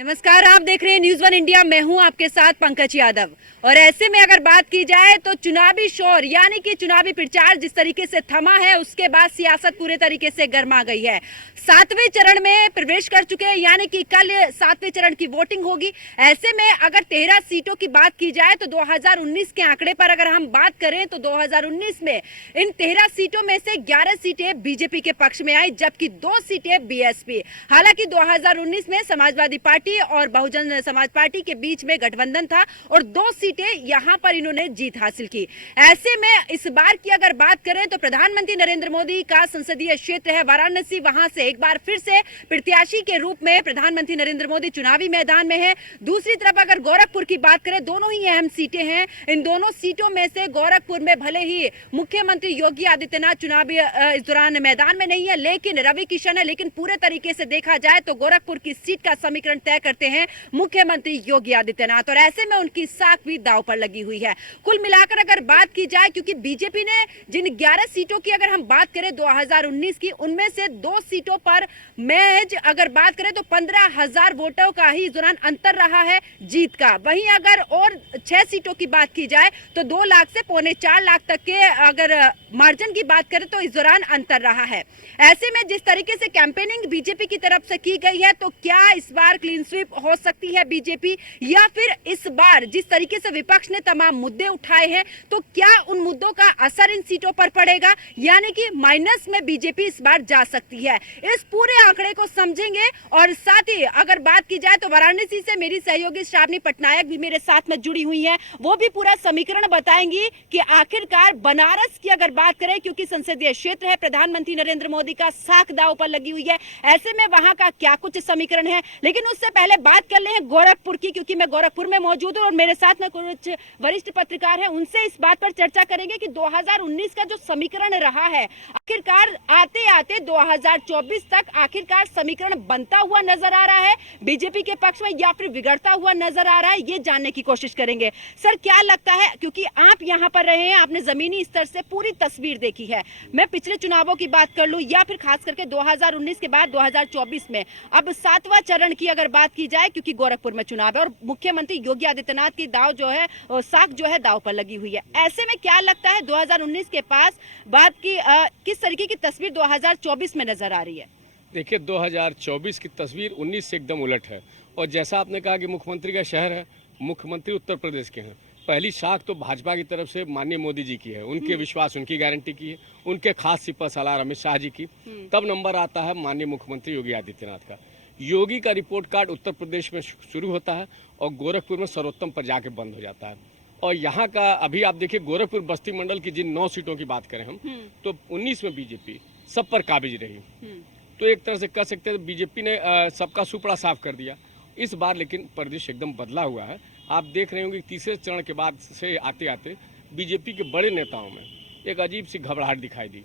नमस्कार, आप देख रहे हैं न्यूज़ वन इंडिया। मैं हूं आपके साथ पंकज यादव। और ऐसे में अगर बात की जाए तो चुनावी शोर यानी कि चुनावी प्रचार जिस तरीके से थमा है, उसके बाद सियासत पूरे तरीके से गर्मा गई है। 7वें चरण में प्रवेश कर चुके हैं, यानी कि कल 7वें चरण की वोटिंग होगी। ऐसे में अगर 13 सीटों की बात की जाए तो 2019 के आंकड़े पर अगर हम बात करें तो 2019 में इन 13 सीटों में से 11 सीटें बीजेपी के पक्ष में आई, जबकि 2 सीटें बीएसपी। हालांकि 2019 में समाजवादी पार्टी और बहुजन समाज पार्टी के बीच में गठबंधन था और 2 सीटें यहां पर इन्होंने जीत हासिल की। ऐसे में इस बार की अगर बात करें तो प्रधानमंत्री नरेंद्र मोदी का संसदीय क्षेत्र है वाराणसी, वहां से एक बार फिर से प्रत्याशी के रूप में प्रधानमंत्री नरेंद्र मोदी चुनावी मैदान में है। दूसरी तरफ अगर गोरखपुर की बात करें, दोनों ही अहम सीटें हैं। इन दोनों सीटों में से गोरखपुर में भले ही मुख्यमंत्री योगी आदित्यनाथ चुनावी इस दौरान मैदान में नहीं है, लेकिन रवि किशन है। लेकिन पूरे तरीके से देखा जाए तो गोरखपुर की सीट का समीकरण तय करते हैं मुख्यमंत्री योगी आदित्यनाथ, और ऐसे में उनकी साख भी दांव पर लगी हुई है। कुल मिलाकर अगर बात की जाए, क्योंकि बीजेपी ने जिन 11 सीटों की अगर हम बात करें 2019 की, उनमें से 2 सीटों पर महज अगर बात करें तो 15,000 वोटों का ही इस दौरान अंतर रहा है जीत का। वहीं अगर और 6 सीटों की बात की जाए तो 2 लाख से पौने 4 लाख तक के अगर मार्जिन की बात करें तो इस दौरान अंतर रहा है। ऐसे में जिस तरीके से कैंपेनिंग बीजेपी की तरफ से की गई है, तो क्या इस बार क्लीन स्वीप हो सकती है बीजेपी, या फिर इस बार जिस तरीके से विपक्ष ने तमाम मुद्दे उठाए हैं तो क्या उन मुद्दों का असर इन सीटों पर पड़ेगा, यानी कि माइनस में बीजेपी इस बार जा सकती है। इस पूरे आंकड़े को समझेंगे और साथ ही अगर बात की जाए तो वाराणसी से मेरी सहयोगी श्रावणी पटनायक भी मेरे साथ में जुड़ी हुई है। वो भी पूरा समीकरण बताएंगी कि आखिरकार बनारस की अगर बात करें, क्योंकि संसदीय क्षेत्र है, प्रधानमंत्री नरेंद्र मोदी का साख दांव पर लगी हुई है, ऐसे में वहां का क्या कुछ समीकरण है। लेकिन उससे पहले बात कर ले गोरखपुर की, क्योंकि मैं गोरखपुर में मौजूद हूं और मेरे साथ में कुछ वरिष्ठ पत्रकार हैं। उनसे इस बात पर चर्चा करेंगे कि 2019 का जो समीकरण रहा है, आखिरकार आते आते 2024 तक आखिरकार समीकरण बनता हुआ नजर आ रहा है बीजेपी के पक्ष में या फिर बिगड़ता हुआ नजर आ रहा है, ये जानने की कोशिश करेंगे। सर, क्या लगता है, क्योंकि आप यहां पर रहे हैं, आपने जमीनी स्तर से पूरी तस्वीर देखी है। मैं पिछले चुनावों की बात कर लूं या फिर खास करके 2019 के बाद 2024 में अब 7वां चरण की अगर बात की जाए, क्योंकि गोरखपुर में चुनाव है और मुख्यमंत्री योगी आदित्यनाथ की दाव जो है, साख जो है दाव पर लगी हुई है। ऐसे में क्या लगता है 2019 के पास बात की किस तरीके की तस्वीर 2024 में नजर आ रही है? देखिए, 2024 की तस्वीर 19 से एकदम उलट है। और जैसा आपने कहा कि मुख्यमंत्री का शहर है, मुख्यमंत्री उत्तर प्रदेश के हैं, पहली साख तो भाजपा की तरफ से माननीय मोदी जी की है, उनके विश्वास, उनकी गारंटी की है, उनके खास सिपह सलार अमित शाह जी की। तब नंबर आता है माननीय मुख्यमंत्री योगी आदित्यनाथ का। योगी का रिपोर्ट कार्ड उत्तर प्रदेश में शुरू होता है और गोरखपुर में सर्वोत्तम पर जाके बंद हो जाता है। और यहाँ का अभी आप देखिए, गोरखपुर बस्ती मंडल की जिन 9 सीटों की बात करें हम, तो 19 में बीजेपी सब पर काबिज रही। तो एक तरह से कह सकते हैं बीजेपी ने सबका सुपड़ा साफ कर दिया। इस बार लेकिन परिदृश्य एकदम बदला हुआ है। आप देख रहे होंगे तीसरे चरण के बाद से आते आते बीजेपी के बड़े नेताओं में एक अजीब सी घबराहट दिखाई दी।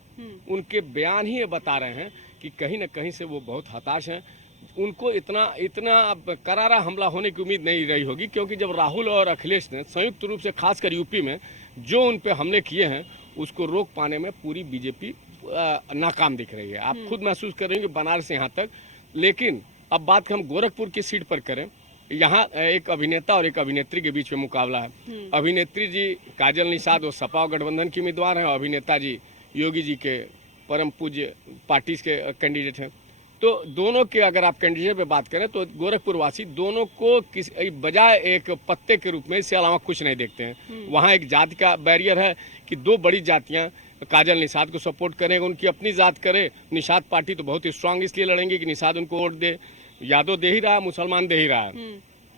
उनके बयान ही ये बता रहे हैं कि कहीं न कहीं से वो बहुत हताश हैं। उनको इतना करारा हमला होने की उम्मीद नहीं रही होगी, क्योंकि जब राहुल और अखिलेश ने संयुक्त रूप से खासकर यूपी में जो उन पे हमले किए हैं, उसको रोक पाने में पूरी बीजेपी नाकाम दिख रही है। आप खुद महसूस कर रहे हैं कि बनारस यहाँ तक। लेकिन अब बात हम गोरखपुर की सीट पर करें, यहाँ एक अभिनेता और एक अभिनेत्री के बीच में मुकाबला है। अभिनेत्री जी काजल निषाद वो सपा गठबंधन की उम्मीदवार हैं, अभिनेता जी योगी जी के परम पूज्य पार्टी के कैंडिडेट हैं। तो दोनों के अगर आप कैंडिडेट पे बात करें तो गोरखपुर वासी दोनों को किस बजाय एक पत्ते के रूप में, इससे अलावा कुछ नहीं देखते हैं। वहाँ एक जाति का बैरियर है कि 2 बड़ी जातियाँ काजल निषाद को सपोर्ट करेंगे, उनकी अपनी जात करे। निषाद पार्टी तो बहुत ही स्ट्रांग इसलिए लड़ेंगे कि निषाद उनको वोट दे, यादव दे ही रहा, मुसलमान दे ही रहा है।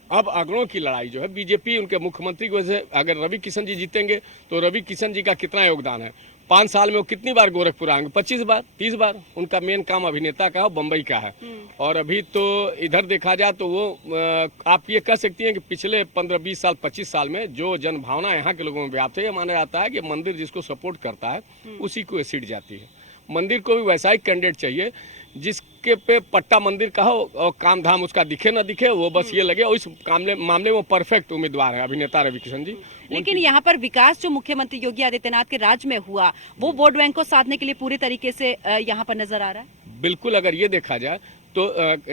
अब अगड़ों की लड़ाई जो है, बीजेपी उनके मुख्यमंत्री की वजह से, अगर रवि किशन जी जीतेंगे तो रवि किशन जी का कितना योगदान है? 5 साल में वो कितनी बार गोरखपुर आएंगे? 25 बार, 30 बार। उनका मेन काम अभिनेता का बम्बई का है। और अभी तो इधर देखा जाए तो वो आप ये कह सकती हैं कि पिछले 15-20 साल 25 साल में जो जनभावना यहाँ के लोगों में व्याप्त है, ये माना जाता है कि मंदिर जिसको सपोर्ट करता है उसी को सीट जाती है। मंदिर को भी वैसा ही कैंडिडेट चाहिए जिसके पे पट्टा मंदिर का हो और काम धाम उसका दिखे ना दिखे, वो बस ये लगे। और इस मामले में वो परफेक्ट उम्मीदवार है अभिनेता रवि किशन जी। लेकिन यहाँ पर विकास जो मुख्यमंत्री योगी आदित्यनाथ के राज्य में हुआ, वो वोट बैंक को साधने के लिए पूरी तरीके से यहाँ पर नजर आ रहा है। बिल्कुल, अगर ये देखा जाए तो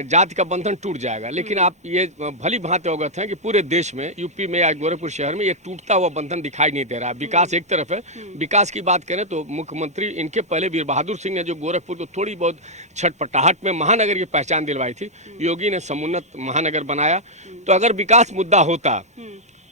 जाति का बंधन टूट जाएगा। लेकिन आप ये भली भांति अवगत हैं कि पूरे देश में, यूपी में या गोरखपुर शहर में ये टूटता हुआ बंधन दिखाई नहीं दे रहा। विकास एक तरफ है, विकास की बात करें तो मुख्यमंत्री इनके पहले वीर बहादुर सिंह ने जो गोरखपुर को थोड़ी बहुत छटपटाहट में महानगर की पहचान दिलवाई थी, योगी ने समुन्नत महानगर बनाया। तो अगर विकास मुद्दा होता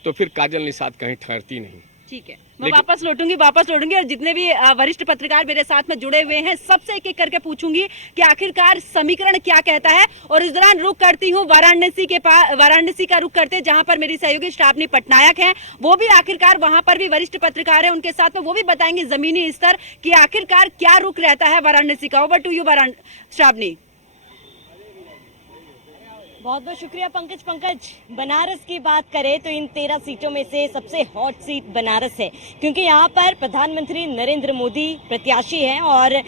तो फिर काजल निषाद कहीं ठहरती नहीं। ठीक है, मैं वापस लौटूंगी और जितने भी वरिष्ठ पत्रकार मेरे साथ में जुड़े हुए हैं सबसे एक एक करके पूछूंगी कि आखिरकार समीकरण क्या कहता है। और इस दौरान रुक करती हूँ वाराणसी का रुक करते, जहां पर मेरी सहयोगी श्रावणी पटनायक हैं, वो भी आखिरकार वहां पर भी वरिष्ठ पत्रकार हैं, उनके साथ में वो भी बताएंगे जमीनी स्तर कि आखिरकार क्या रुक रहता है वाराणसी का। Over to you Shravani. बहुत बहुत शुक्रिया पंकज। बनारस की बात करें तो इन 13 सीटों में से सबसे हॉट सीट बनारस है, क्योंकि यहाँ पर प्रधानमंत्री नरेंद्र मोदी प्रत्याशी हैं और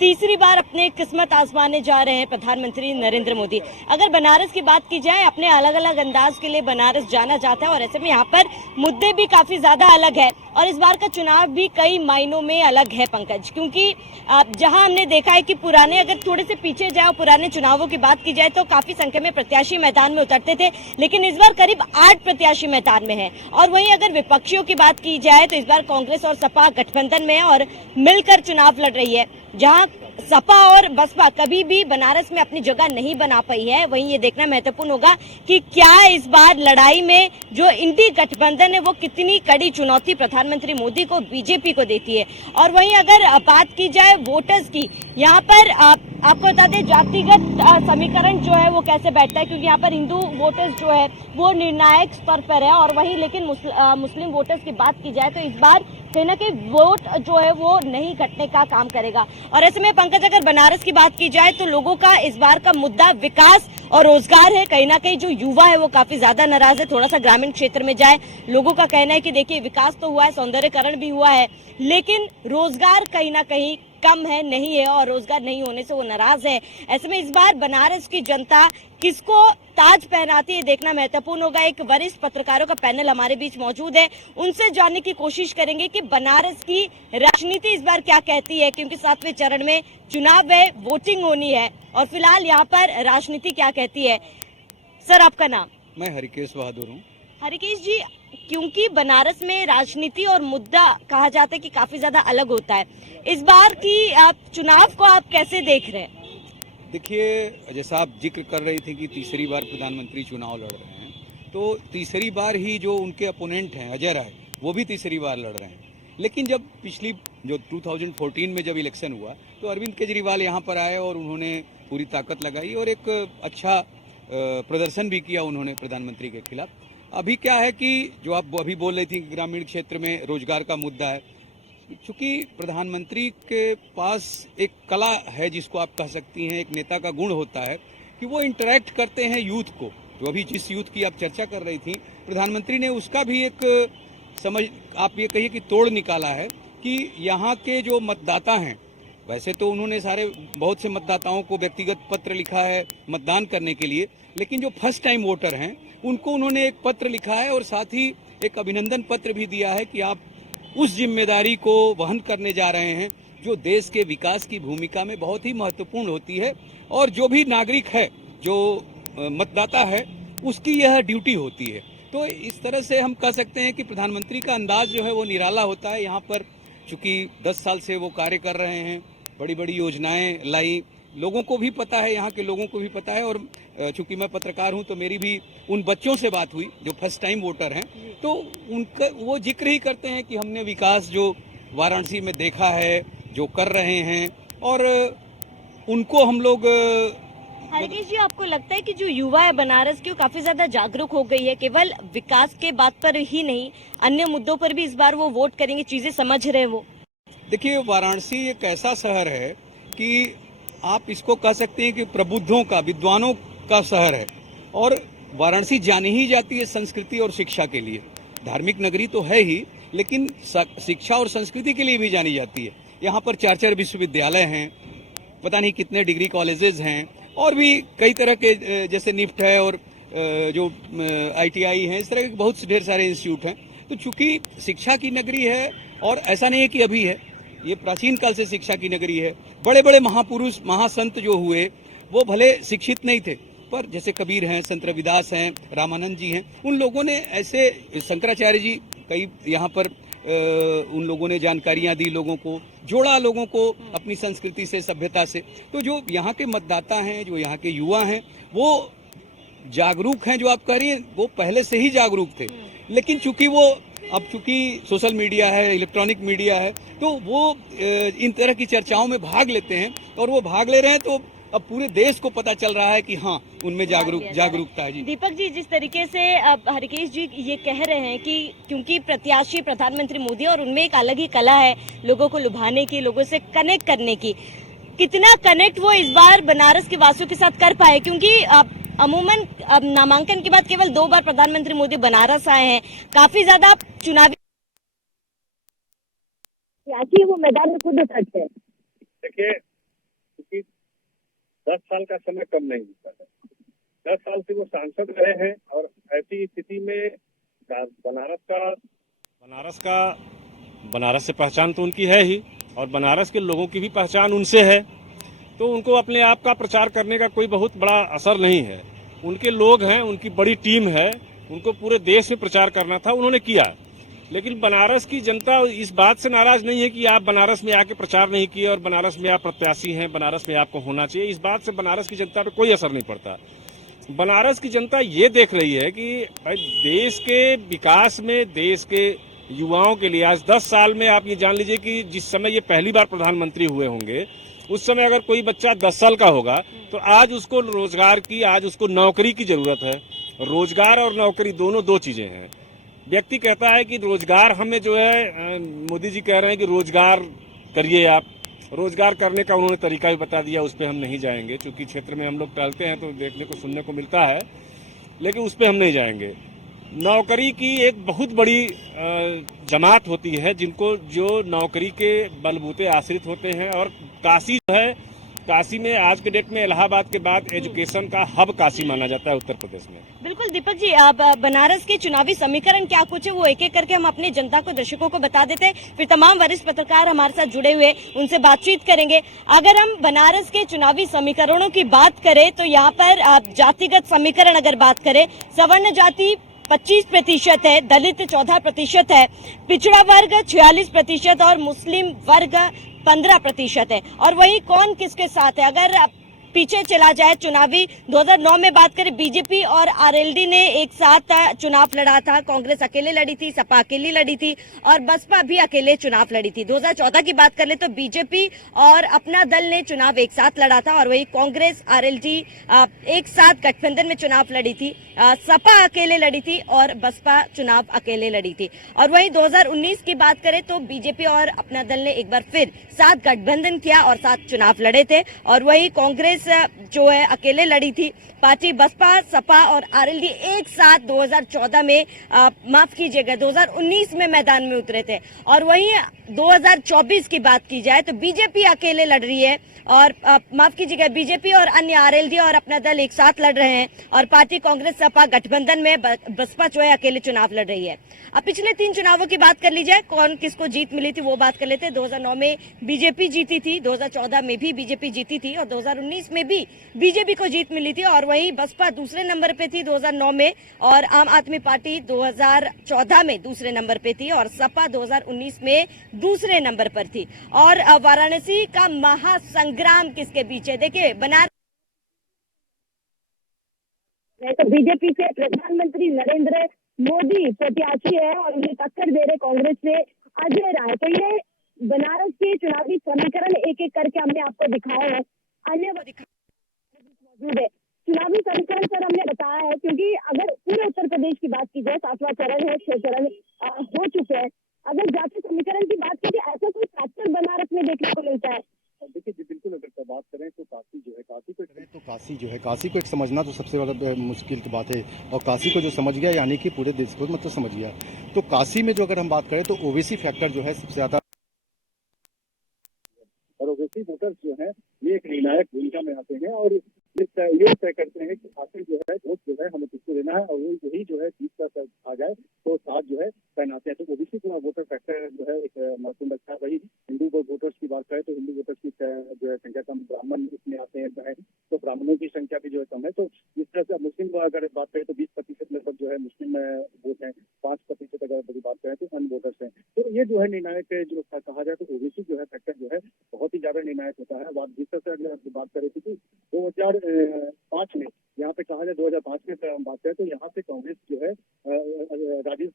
तीसरी बार अपने किस्मत आजमाने जा रहे हैं प्रधानमंत्री नरेंद्र मोदी। अगर बनारस की बात की जाए, अपने अलग अलग अंदाज के लिए बनारस जाना जाता है और ऐसे में यहाँ पर मुद्दे भी काफी ज्यादा अलग है और इस बार का चुनाव भी कई मायनों में अलग है पंकज, क्योंकि जहां हमने देखा है कि पुराने, अगर थोड़े से पीछे जाओ, पुराने चुनावों की बात की जाए तो काफी संख्या में प्रत्याशी मैदान में उतरते थे, लेकिन इस बार करीब 8 प्रत्याशी मैदान में है। और वहीं अगर विपक्षियों की बात की जाए तो इस बार कांग्रेस और सपा गठबंधन में है और मिलकर चुनाव लड़ रही है। जहां सपा और बसपा कभी भी बनारस में अपनी जगह नहीं बना पाई है, वहीं ये देखना महत्वपूर्ण होगा कि क्या इस बार लड़ाई में जो इंडी गठबंधन है वो कितनी कड़ी चुनौती प्रधानमंत्री मोदी को, बीजेपी को देती है। और वहीं अगर बात की जाए वोटर्स की, यहाँ पर आपको बता दें जातिगत समीकरण जो है वो कैसे बैठता है, क्योंकि यहाँ पर हिंदू वोटर्स जो है वो निर्णायक स्तर पर है और वहीं लेकिन मुस्लिम वोटर्स की बात की जाए तो इस बार कहीं ना कहीं वोट जो है वो नहीं घटने का काम करेगा। और ऐसे में पंकज, अगर बनारस की बात की जाए तो लोगों का इस बार का मुद्दा विकास और रोजगार है। कहीं ना कहीं जो युवा है वो काफी ज्यादा नाराज है। थोड़ा सा ग्रामीण क्षेत्र में जाए, लोगों का कहना है कि देखिए विकास तो हुआ है, सौंदर्यकरण भी हुआ है, लेकिन रोजगार कहीं ना कहीं कम है, नहीं है, और रोजगार नहीं होने से वो नाराज है। ऐसे में इस बार बनारस की जनता किसको ताज पहनाती है देखना महत्वपूर्ण होगा। एक वरिष्ठ पत्रकारों का पैनल हमारे बीच मौजूद है, उनसे जानने की कोशिश करेंगे कि बनारस की राजनीति इस बार क्या कहती है, क्योंकि 7वें चरण में चुनाव है, वोटिंग होनी है और फिलहाल यहाँ पर राजनीति क्या कहती है। सर, आपका नाम? मैं हरिकेश बहादुर हूँ। हरिकेश जी, क्योंकि बनारस में राजनीति और मुद्दा कहा जाता है कि काफी ज्यादा अलग होता है, इस बार की आप चुनाव को आप कैसे देख रहे हैं? देखिए, जैसा आप जिक्र कर रही थी कि तीसरी बार प्रधानमंत्री चुनाव लड़ रहे हैं, तो तीसरी बार ही जो उनके अपोनेंट हैं अजय राय, वो भी तीसरी बार लड़ रहे हैं। लेकिन जब पिछली जो 2014 में जब इलेक्शन हुआ तो अरविंद केजरीवाल यहाँ पर आए और उन्होंने पूरी ताकत लगाई और एक अच्छा प्रदर्शन भी किया उन्होंने प्रधानमंत्री के खिलाफ। अभी क्या है कि जो आप अभी बोल रही थी ग्रामीण क्षेत्र में रोजगार का मुद्दा है, चूँकि प्रधानमंत्री के पास एक कला है जिसको आप कह सकती हैं, एक नेता का गुण होता है कि वो इंटरेक्ट करते हैं यूथ को। तो अभी जिस यूथ की आप चर्चा कर रही थी, प्रधानमंत्री ने उसका भी एक समझ, आप ये कहिए कि तोड़ निकाला है कि यहाँ के जो मतदाता हैं, वैसे तो उन्होंने बहुत से मतदाताओं को व्यक्तिगत पत्र लिखा है मतदान करने के लिए, लेकिन जो फर्स्ट टाइम वोटर हैं उनको उन्होंने एक पत्र लिखा है और साथ ही एक अभिनंदन पत्र भी दिया है कि आप उस जिम्मेदारी को वहन करने जा रहे हैं जो देश के विकास की भूमिका में बहुत ही महत्वपूर्ण होती है और जो भी नागरिक है, जो मतदाता है, उसकी यह ड्यूटी होती है। तो इस तरह से हम कह सकते हैं कि प्रधानमंत्री का अंदाज जो है वो निराला होता है। यहाँ पर चूँकि 10 साल से वो कार्य कर रहे हैं, बड़ी बड़ी योजनाएं लाई, लोगों को भी पता है, यहाँ के लोगों को भी पता है। और चूंकि मैं पत्रकार हूँ तो मेरी भी उन बच्चों से बात हुई जो फर्स्ट टाइम वोटर हैं, तो उनका वो जिक्र ही करते हैं कि हमने विकास जो वाराणसी में देखा है, जो कर रहे हैं, और उनको हम लोग। हरिकेश जी, आपको लगता है कि जो युवा है बनारस की वो काफी ज्यादा जागरूक हो गई है, केवल विकास के बात पर ही नहीं अन्य मुद्दों पर भी इस बार वो वोट करेंगे, चीजें समझ रहे हैं वो? देखिए, वाराणसी एक ऐसा शहर है कि आप इसको कह सकते हैं कि प्रबुद्धों का, विद्वानों का शहर है और वाराणसी जानी ही जाती है संस्कृति और शिक्षा के लिए। धार्मिक नगरी तो है ही, लेकिन शिक्षा और संस्कृति के लिए भी जानी जाती है। यहाँ पर 4 विश्वविद्यालय हैं, पता नहीं कितने डिग्री कॉलेजेस हैं और भी कई तरह के, जैसे निफ्ट है और जो ITI हैं, इस तरह के बहुत ढेर सारे इंस्टीट्यूट हैं। तो चूंकि शिक्षा की नगरी है, और ऐसा नहीं है कि अभी है, ये प्राचीन काल से शिक्षा की नगरी है। बड़े बड़े महापुरुष, महासंत जो हुए वो भले शिक्षित नहीं थे, पर जैसे कबीर हैं, संत रविदास हैं, रामानंद जी हैं, उन लोगों ने ऐसे, शंकराचार्य जी, कई यहाँ पर उन लोगों ने जानकारियां दी, लोगों को जोड़ा, लोगों को अपनी संस्कृति से, सभ्यता से। तो जो यहाँ के मतदाता हैं, जो यहाँ के युवा हैं, वो जागरूक हैं। जो आप कह रही हैं, वो पहले से ही जागरूक थे, लेकिन चूंकि वो अब चूंकि सोशल मीडिया है, इलेक्ट्रॉनिक मीडिया है, तो वो इन तरह की चर्चाओं में भाग लेते हैं, और वो भाग ले रहे हैं, तो अब पूरे देश को पता चल रहा है कि हाँ, उनमें जागरूकता है। जी दीपक जी, जिस तरीके से अब हरिकेश जी ये कह रहे हैं कि क्योंकि प्रत्याशी प्रधानमंत्री मोदी, और उनमें एक अलग ही कला है लोगों को लुभाने की, लोगों से कनेक्ट करने की, कितना कनेक्ट वो इस बार बनारस के वासियों के साथ कर पाए? क्योंकि अमूमन अब नामांकन के बाद केवल 2 बार प्रधानमंत्री मोदी बनारस आए हैं, काफी ज्यादा चुनावी वो मैदान में खुद उतरते हैं। देखिए, 10 साल का समय कम नहीं होता है। 10 साल से वो सांसद रहे हैं, और ऐसी स्थिति में बनारस से पहचान तो उनकी है ही, और बनारस के लोगों की भी पहचान उनसे है, तो उनको अपने आप का प्रचार करने का कोई बहुत बड़ा असर नहीं है। उनके लोग हैं, उनकी बड़ी टीम है, उनको पूरे देश में प्रचार करना था, उन्होंने किया। लेकिन बनारस की जनता इस बात से नाराज नहीं है कि आप बनारस में आके प्रचार नहीं किए, और बनारस में आप प्रत्याशी हैं, बनारस में आपको होना चाहिए। इस बात से बनारस की जनता पर कोई असर नहीं पड़ता। बनारस की जनता ये देख रही है कि देश के विकास में, देश के युवाओं के लिए आज 10 साल में आप ये जान लीजिए कि जिस समय ये पहली बार प्रधानमंत्री हुए होंगे, उस समय अगर कोई बच्चा 10 साल का होगा, तो आज उसको रोजगार की, आज उसको नौकरी की जरूरत है। रोजगार और नौकरी दोनों दो चीजें हैं। व्यक्ति कहता है कि रोजगार हमें जो है, मोदी जी कह रहे हैं कि रोजगार करिए आप। रोजगार करने का उन्होंने तरीका भी बता दिया, उस पर हम नहीं जाएंगे, क्योंकि क्षेत्र में हम लोग टहलते हैं तो देखने को, सुनने को मिलता है, लेकिन उस पर हम नहीं जाएंगे। नौकरी की एक बहुत बड़ी जमात होती है जिनको, जो नौकरी के बलबूते आश्रित होते हैं, और काशी जो है, काशी में आज के डेट में इलाहाबाद के बाद एजुकेशन का हब काशी माना जाता है उत्तर प्रदेश में। बिल्कुल दीपक जी, आप बनारस के चुनावी समीकरण क्या कुछ है वो एक एक करके हम अपनी जनता को, दर्शकों को बता देते हैं, फिर तमाम वरिष्ठ पत्रकार हमारे साथ जुड़े हुए उनसे बातचीत करेंगे। अगर हम बनारस के चुनावी समीकरणों की बात करें तो यहाँ पर आप जातिगत समीकरण अगर बात करें, सवर्ण जाति 25% है, दलित 14% है, पिछड़ा वर्ग 46% और मुस्लिम वर्ग 15% है। और वही कौन किसके साथ है, अगर पीछे चला जाए, चुनावी 2009 में बात करें, बीजेपी और आरएलडी ने एक साथ चुनाव लड़ा था, कांग्रेस अकेले लड़ी थी, सपा अकेली लड़ी थी, और बसपा भी अकेले चुनाव लड़ी थी। 2014 की बात कर ले तो बीजेपी और अपना दल ने चुनाव एक साथ लड़ा था, और वही कांग्रेस आरएलडी एक साथ गठबंधन में चुनाव लड़ी थी, सपा अकेले लड़ी थी, और बसपा चुनाव अकेले लड़ी थी। और वही 2019 की बात करें तो बीजेपी और अपना दल ने एक बार फिर साथ गठबंधन किया और साथ चुनाव लड़े थे, और वही कांग्रेस जो है अकेले लड़ी थी। पार्टी बसपा, सपा और आरएलडी एक साथ 2014 में, माफ कीजिएगा, 2019 में मैदान में उतरे थे। और वहीं 2024 की बात की जाए तो बीजेपी अकेले लड़ रही है, और माफ कीजिएगा, बीजेपी और अन्य आरएलडी और अपना दल एक साथ लड़ रहे हैं, और पार्टी कांग्रेस सपा गठबंधन में, बसपा जो है अकेले चुनाव लड़ रही है। अब पिछले 3 चुनावों की बात कर ली जाए, कौन किसको जीत मिली थी वो बात कर लेते हैं। 2009 में बीजेपी जीती थी, 2014 में भी बीजेपी जीती थी, और 2019 में भी बीजेपी को जीत मिली थी। और वहीं बसपा दूसरे नंबर पे थी 2009 में, और आम आदमी पार्टी 2014 में दूसरे नंबर पे थी, और सपा 2019 में दूसरे नंबर पर थी। और वाराणसी का महासंग्राम किसके बीच है? देखिए, बनारस तो बीजेपी से प्रधानमंत्री नरेंद्र मोदी प्रत्याशी है, और उन्हें टक्कर दे रहे कांग्रेस से अजय राय। तो ये बनारस के चुनावी समीकरण एक एक करके हमने आपको दिखाया है, अन्य मौजूद है। चुनावी समीकरण सर हमने बताया है, क्योंकि अगर पूरे उत्तर प्रदेश की बात की जाए, 7वां चरण है, 6 चरण हो चुके हैं। अगर जाति समीकरण की बात करें, ऐसा कोई फैक्टर बनारस में देखने को मिलता है? देखिए जी, बिल्कुल अगर बात करें तो काशी जो है, काशी को एक समझना तो सबसे बड़ा मुश्किल की बात है, और काशी को जो समझ गया यानी कि पूरे देश को मतलब समझ गया। तो काशी में जो अगर हम बात करें तो ओबीसी फैक्टर जो है सबसे ज्यादा, और ओबीसी वोटर्स जो है ये एक निर्णायक भूमिका में आते हैं, और ये तय करते हैं कि आखिर जो है वोट जो है हमें किसको देना है, और यही जो है जीत का आ जाए तो साथ जो है पहनाते हैं। तो ओबीसी का वोटर फैक्टर जो है एक महत्वपूर्ण रखता है। वही हिंदू वोटर्स की बात करें तो हिंदू वोटर्स की जो है संख्या कम, ब्राह्मण इसमें आते हैं, तो ब्राह्मणों मुस्लिम वोट हैं, 5% अगर बड़ी बात करें तो अन्य वोटर्स हैं। तो ये जो है निर्णायक जो कहा जाए तो ओबीसी जो है फैक्टर जो है बहुत ही ज्यादा निर्णायक होता है। बात जिस तरह से अगर बात करें तो 2005 में यहाँ पे कहा जाए 2005 में हम बात करें तो यहाँ से कांग्रेस जो है राजीव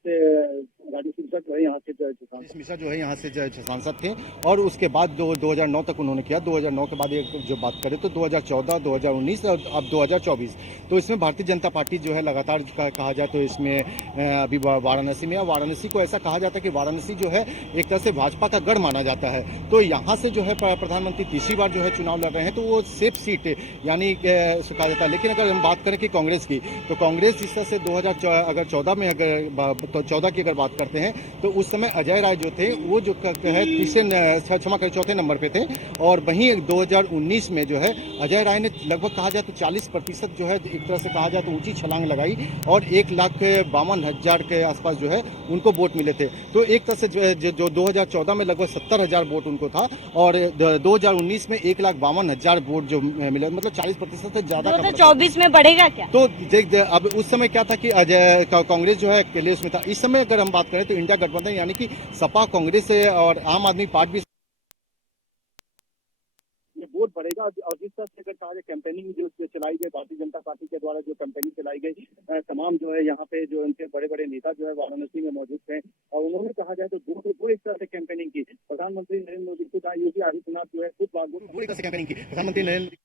मिश्रा जो है यहाँ से राजेश मिश्रा जो है यहाँ से सांसद थे और उसके बाद 2009 तक उन्होंने किया। 2009 के बाद एक जो बात करें तो 2014, 2019 और अब 2024, तो इसमें भारतीय जनता पार्टी जो है लगातार कहा जाए तो इसमें अभी वाराणसी में, वाराणसी को ऐसा कहा जाता है कि वाराणसी जो है एक तरह से भाजपा का गढ़ माना जाता है। तो यहाँ से जो है प्रधानमंत्री तीसरी बार जो है चुनाव लड़ रहे हैं, तो वो सेफ सीट यानी कहा जाता है। लेकिन अगर हम बात करें कि कांग्रेस की, तो कांग्रेस जिस तरह से 2014 में अगर 14 की अगर बात करते हैं तो उस समय अजय राय जो थे वो जो है चौथे नंबर पे थे, और वहीं 2019 में जो है अजय राय ने लगभग कहा जाए तो 40% जो है एक तरह से कहा जाए तो ऊंची छलांग लगाई और 1,52,000 के आसपास जो है उनको वोट मिले थे। तो एक तरह से जो 2014 में लगभग 70,000 वोट उनको था और 2019 में 1,52,000 वोट जो मिले, मतलब 40% से ज्यादा। 2024 में बढ़ेगा क्या? तो अब उस समय क्या था कि कांग्रेस जो है अकेले उसमें था। इस समय अगर हम बात करें तो इंडिया गठबंधन यानी कि सपा, कांग्रेस और आम आदमी पार्टी भी वोट बढ़ेगा। और जिस तरह से अगर कहा जाए कैंपेनिंग जो चलाई गई भारतीय जनता पार्टी के द्वारा, जो कैंपेनिंग चलाई गई, तमाम जो है यहाँ पे जो उनके बड़े बड़े नेता जो है वाराणसी में मौजूद थे और उन्होंने कहा जाए तो दो एक तरह से कैंपेनिंग की। प्रधानमंत्री नरेंद्र मोदी खुद योगी आदित्यनाथ जो है खुद पूरी तरह से कैंपेनिंग की। प्रधानमंत्री नरेंद्र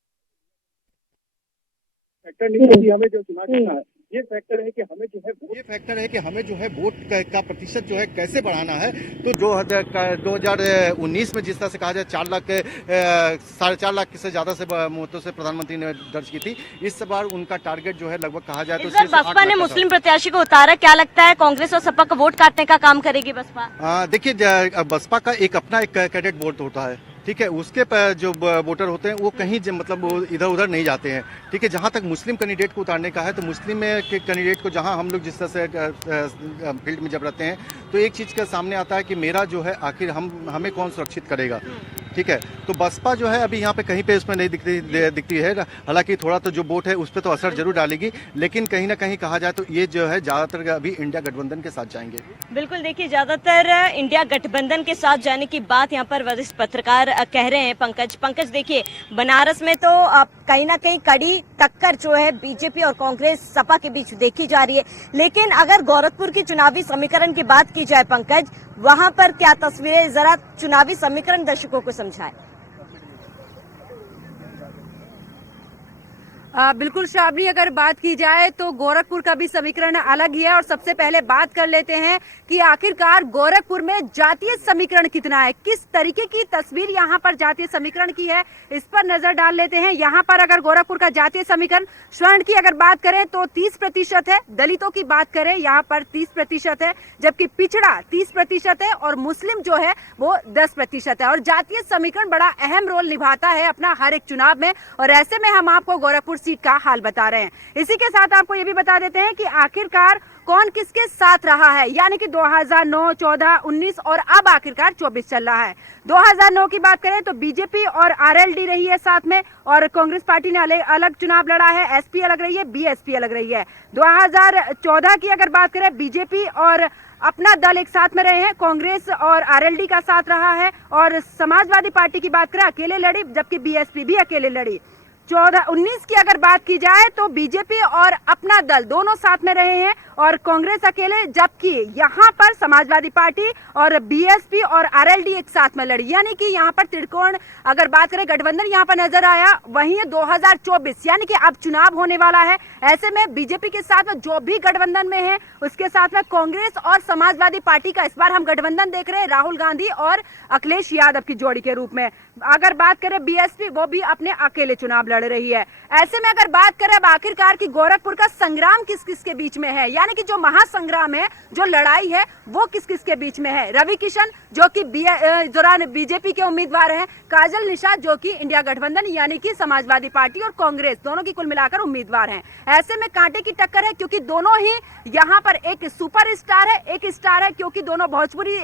फैक्टर नहीं है हमें जो चुनाव करना है, ये फैक्टर है कि हमें जो है वोट का प्रतिशत जो है कैसे बढ़ाना है। तो जो 2019 में जिस तरह से कहा जाए 4 लाख से ज्यादा से मतों से प्रधानमंत्री ने दर्ज की थी, इस बार उनका टारगेट जो है लगभग कहा जाए तो बसपा ने मुस्लिम प्रत्याशी को उतारा, क्या लगता है कांग्रेस और सपा का वोट काटने का काम करेगी बसपा? देखिए बसपा का अपना एक कैडेट वोट होता है, ठीक है, उसके जो वोटर होते हैं वो कहीं मतलब वो इधर उधर नहीं जाते हैं, ठीक है। जहां तक मुस्लिम कैंडिडेट को उतारने का है तो मुस्लिम कैंडिडेट को जहां हम लोग जिस तरह से फील्ड में जब रहते हैं तो एक चीज़ का सामने आता है कि मेरा जो है आखिर हमें कौन सुरक्षित करेगा, ठीक है। तो बसपा जो है अभी यहाँ पे कहीं पे उसमें नहीं दिखती है। हालांकि थोड़ा तो जो वोट है उस पर तो असर जरूर डालेगी, लेकिन कहीं ना कहीं कहा जाए तो ये जो है ज्यादातर अभी इंडिया गठबंधन के साथ जाएंगे। बिल्कुल, देखिए ज्यादातर इंडिया गठबंधन के साथ जाने की बात यहाँ पर वरिष्ठ पत्रकार कह रहे हैं। पंकज देखिए बनारस में तो कहीं ना कहीं कड़ी टक्कर जो है बीजेपी और कांग्रेस सपा के बीच देखी जा रही है, लेकिन अगर गोरखपुर की चुनावी समीकरण की बात की जाए पंकज, वहां पर क्या तस्वीरें, जरा चुनावी समीकरण दर्शकों को समझाएं। बिल्कुल श्रावणी, अगर बात की जाए तो गोरखपुर का भी समीकरण अलग ही है और सबसे पहले बात कर लेते हैं कि आखिरकार गोरखपुर में जातीय समीकरण कितना है, किस तरीके की तस्वीर यहाँ पर जातीय समीकरण की है, इस पर नजर डाल लेते हैं। यहाँ पर अगर गोरखपुर का जातीय समीकरण स्वर्ण की अगर बात करें तो 30% है, दलितों की बात करें यहाँ पर 30% है, जबकि पिछड़ा 30% है और मुस्लिम जो है वो 10% है। और जातीय समीकरण बड़ा अहम रोल निभाता है अपना हर एक चुनाव में, और ऐसे में हम आपको गोरखपुर सीट का हाल बता रहे हैं। इसी के साथ आपको ये भी बता देते हैं कि आखिरकार कौन किसके साथ रहा है, यानी कि 2009, 14, 19 और अब आखिरकार 24 चल रहा है। 2009 की बात करें तो बीजेपी और आरएलडी रही है साथ में, और कांग्रेस पार्टी ने अलग चुनाव लड़ा है, एसपी अलग रही है, बीएसपी अलग रही है। 2014 की अगर बात करें बीजेपी और अपना दल एक साथ में रहे हैं, कांग्रेस और आरएलडी का साथ रहा है, और समाजवादी पार्टी की बात करें अकेले लड़ी, जबकि बीएसपी भी अकेले लड़ी। 19 की अगर बात की जाए तो बीजेपी और अपना दल दोनों साथ में रहे हैं और कांग्रेस अकेले, जबकि यहाँ पर समाजवादी पार्टी और बीएसपी और आरएलडी एक साथ में लड़ी, यानी कि यहाँ पर त्रिकोण अगर बात करें गठबंधन यहाँ पर नजर आया। वहीं 2024 यानी कि अब चुनाव होने वाला है, ऐसे में बीजेपी के साथ में जो भी गठबंधन में है उसके साथ में कांग्रेस और समाजवादी पार्टी का इस बार हम गठबंधन देख रहे हैं, राहुल गांधी और अखिलेश यादव की जोड़ी के रूप में। अगर बात करें बीएसपी, वो भी अपने अकेले चुनाव लड़ रही है। ऐसे में अगर बात करें अब आखिरकार की गोरखपुर का संग्राम किस किस के बीच में है, यानी कि जो महासंग्राम है, जो लड़ाई है वो किस किस के बीच में है। रवि किशन जो कि दौरान बीजेपी के उम्मीदवार हैं, काजल निषाद जो कि इंडिया गठबंधन यानी कि समाजवादी पार्टी और कांग्रेस दोनों की कुल मिलाकर उम्मीदवार हैं। ऐसे में कांटे की टक्कर है, क्योंकि दोनों ही यहाँ पर एक सुपरस्टार है, एक स्टार है, क्योंकि दोनों भोजपुरी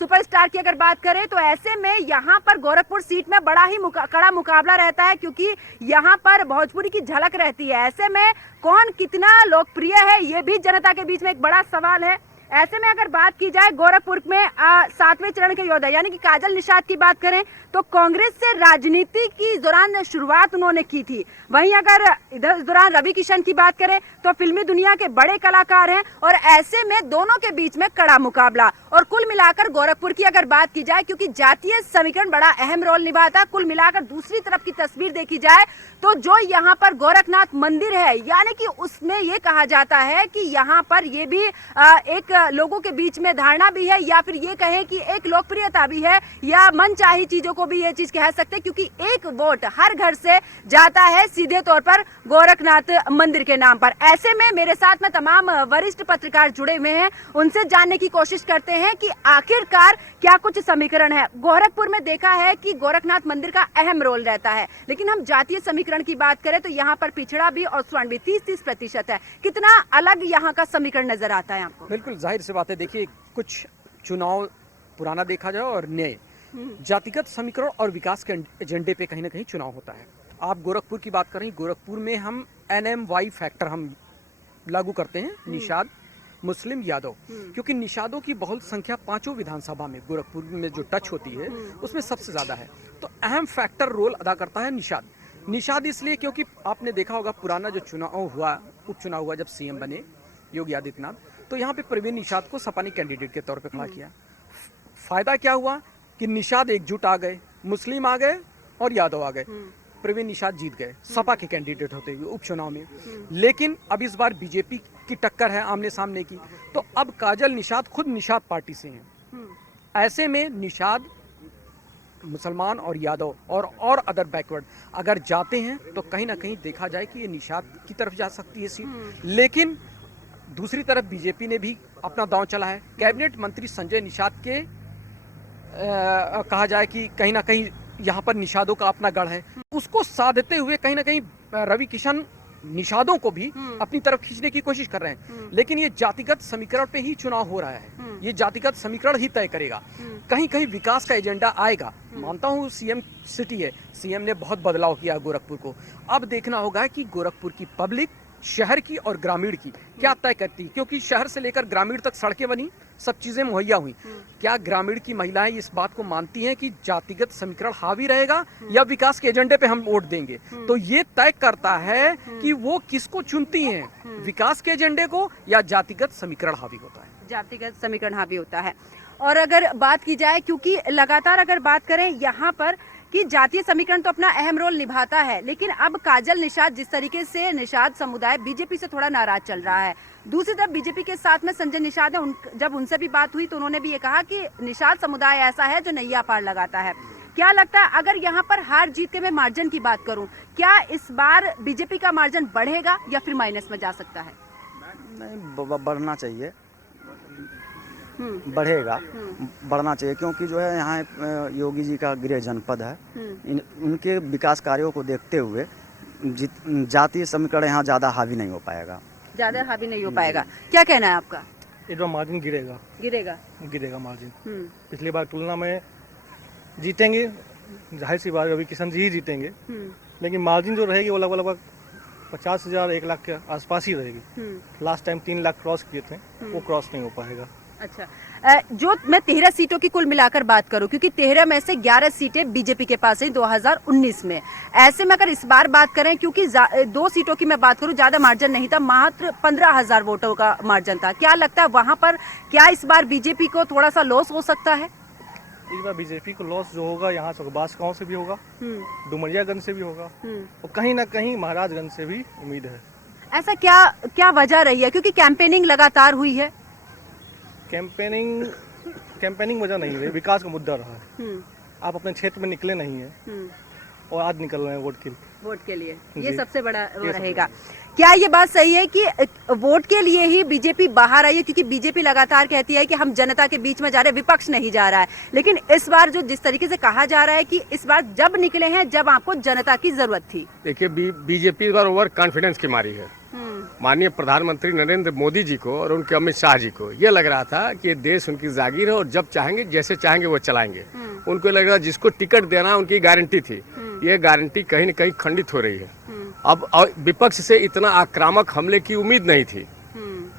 सुपरस्टार की अगर बात करें तो ऐसे में यहाँ पर गोरखपुर सीट में बड़ा ही कड़ा मुकाबला रहता है, क्योंकि यहाँ पर भोजपुरी की झलक रहती है। ऐसे में कौन कितना लोकप्रिय है, ये भी जनता के बीच में एक बड़ा सवाल है। ऐसे में अगर बात की जाए गोरखपुर में 7वें चरण के योद्धा यानी कि काजल निषाद की बात करें तो कांग्रेस से राजनीति की दौरान शुरुआत उन्होंने की थी। वहीं अगर इधर इस दौरान रवि किशन की बात करें तो फिल्मी दुनिया के बड़े कलाकार हैं और ऐसे में दोनों के बीच में कड़ा मुकाबला। और कुल मिलाकर गोरखपुर की अगर बात की जाए, क्योंकि जातीय समीकरण बड़ा अहम रोल निभाता है, कुल मिलाकर दूसरी तरफ की तस्वीर देखी जाए तो जो यहाँ पर गोरखनाथ मंदिर है यानी कि उसमें ये कहा जाता है कि यहाँ पर ये भी एक लोगों के बीच में धारणा भी है या फिर ये कहें कि एक लोकप्रियता भी है या मनचाही चीजों को भी ये चीज कह सकते हैं, क्योंकि एक वोट हर घर से जाता है सीधे तौर पर गोरखनाथ मंदिर के नाम पर। ऐसे में मेरे साथ में तमाम वरिष्ठ पत्रकार जुड़े हुए हैं, उनसे जानने की कोशिश करते हैं कि आखिरकार क्या कुछ समीकरण है। गोरखपुर में देखा है कि गोरखनाथ मंदिर का अहम रोल रहता है, लेकिन हम जातीय समीकरण की बात करें तो यहाँ पर पिछड़ा भी और स्वर्ण भी 30-30% है। कितना अलग यहाँ का समीकरण नजर आता है आपको? बिल्कुल जाहिर सी बात है। देखिए, कुछ चुनाव पुराना देखा जाए और नए जातिगत समीकरण और विकास के एजेंडे पे कहीं ना कहीं चुनाव होता है। आप गोरखपुर की बात करें, गोरखपुर में हम NMY फैक्टर हम लागू करते हैं, निषाद मुस्लिम यादव, क्योंकि निषादों की बहुत संख्या 5 विधानसभा में गोरखपुर में जो टच होती है उसमें सबसे ज्यादा है, तो अहम फैक्टर रोल अदा करता है निषाद। निषाद इसलिए क्योंकि आपने देखा होगा पुराना जो चुनाव हुआ, उपचुनाव हुआ, जब CM बने योगी आदित्यनाथ, तो यहाँ पे प्रवीण निषाद को सपा ने कैंडिडेट के तौर पे खड़ा किया। फायदा क्या हुआ कि निषाद एकजुट आ गए, मुस्लिम आ गए और यादव आ गए। प्रवीण निषाद जीत गए सपा के कैंडिडेट होते हुए उपचुनाव में। लेकिन अब इस बार बीजेपी की टक्कर है आमने सामने की, तो अब काजल निषाद खुद निषाद पार्टी से हैं। ऐसे में निषाद मुसलमान और यादव और अदर बैकवर्ड अगर जाते हैं तो कहीं ना कहीं देखा जाए कि ये निषाद की तरफ जा सकती है सीट। लेकिन दूसरी तरफ बीजेपी ने भी अपना दांव चला है। कैबिनेट मंत्री संजय निषाद के कहा जाए कि कहीं ना कहीं यहाँ पर निषादों का अपना गढ़ है, उसको साधते हुए कहीं ना कहीं रवि किशन निषादों को भी अपनी तरफ खींचने की कोशिश कर रहे हैं। लेकिन ये जातिगत समीकरण पे ही चुनाव हो रहा है, ये जातिगत समीकरण ही तय करेगा। कहीं कहीं विकास का एजेंडा आएगा। मानता हूँ CM सिटी है, CM ने बहुत बदलाव किया गोरखपुर को। अब देखना होगा कि गोरखपुर की पब्लिक शहर की और ग्रामीण की क्या तय करती है, क्योंकि शहर से लेकर ग्रामीण तक सड़कें बनी, सब चीजें मुहैया हुई। क्या ग्रामीण की महिलाएं इस बात को मानती हैं कि जातिगत समीकरण हावी रहेगा या विकास के एजेंडे पे हम वोट देंगे? तो ये तय करता है कि वो किसको चुनती हैं, विकास के एजेंडे को या जातिगत समीकरण हावी होता है। जातिगत समीकरण हावी होता है। और अगर बात की जाए, क्योंकि लगातार अगर बात करें यहाँ पर कि जातीय समीकरण तो अपना अहम रोल निभाता है, लेकिन अब काजल निषाद जिस तरीके से निषाद समुदाय बीजेपी से थोड़ा नाराज चल रहा है, दूसरी तरफ बीजेपी के साथ में संजय निषाद है, जब उनसे भी बात हुई तो उन्होंने भी ये कहा कि निषाद समुदाय ऐसा है जो नैया पार लगाता है। क्या लगता है अगर यहाँ पर हार जीत के मैं मार्जिन की बात करूँ, क्या इस बार बीजेपी का मार्जिन बढ़ेगा या फिर माइनस में जा सकता है? नहीं, बढ़ना चाहिए, बढ़ेगा, बढ़ना चाहिए, क्योंकि जो है यहाँ योगी जी का गृह जनपद है। उनके विकास कार्यों को देखते हुए जातीय समीकरण यहाँ ज़्यादा हावी नहीं हो पाएगा, ज्यादा हावी नहीं हो पाएगा। क्या कहना है आपका? इस बार मार्जिन गिरेगा, गिरेगा मार्जिन। पिछली बार तुलना में जीतेंगे, जाहिर सी बात रवि किशन जी ही जीतेंगे, लेकिन मार्जिन जो रहेगी वो लगभग 50,000 1 लाख के आसपास ही रहेगी। लास्ट टाइम 3 लाख क्रॉस किए थे, वो क्रॉस नहीं हो पाएगा। अच्छा, जो मैं 13 सीटों की कुल मिलाकर बात करूं, क्योंकि 13 में से 11 सीटें बीजेपी के पास है 2019 में। ऐसे में अगर इस बार बात करें, क्योंकि 2 सीटों की मैं बात करूं, ज्यादा मार्जिन नहीं था, मात्र 15,000 वोटों का मार्जिन था। क्या लगता है वहां पर क्या इस बार बीजेपी को थोड़ा सा लॉस हो सकता है? इस बार बीजेपी को लॉस जो होगा यहाँ सुखबास गांव से भी होगा, डुमरियागंज से भी होगा और कहीं ना कहीं महाराजगंज से भी उम्मीद है। ऐसा क्या वजह रही है? क्योंकि कैंपेनिंग लगातार हुई है। कैंपेनिंग वजह नहीं है, विकास का मुद्दा रहा है। आप अपने क्षेत्र में निकले नहीं है और आज निकल रहे हैं वोट के लिए। ये सबसे बड़ा वो रहेगा। क्या ये बात सही है कि वोट के लिए ही बीजेपी बाहर आई है? क्योंकि बीजेपी लगातार कहती है कि हम जनता के बीच में जा रहे हैं, विपक्ष नहीं जा रहा है, लेकिन इस बार जो जिस तरीके से कहा जा रहा है कि इस बार जब निकले हैं जब आपको जनता की जरूरत थी। देखिए, बीजेपी इस बार ओवर कॉन्फिडेंस की मारी है। माननीय प्रधानमंत्री नरेंद्र मोदी जी को और उनके अमित शाह जी को ये लग रहा था कि ये देश उनकी जागीर है और जब चाहेंगे जैसे चाहेंगे वो चलाएंगे। उनको लग रहा जिसको टिकट देना उनकी गारंटी थी, ये गारंटी कहीं न कहीं खंडित हो रही है। अब विपक्ष से इतना आक्रामक हमले की उम्मीद नहीं थी,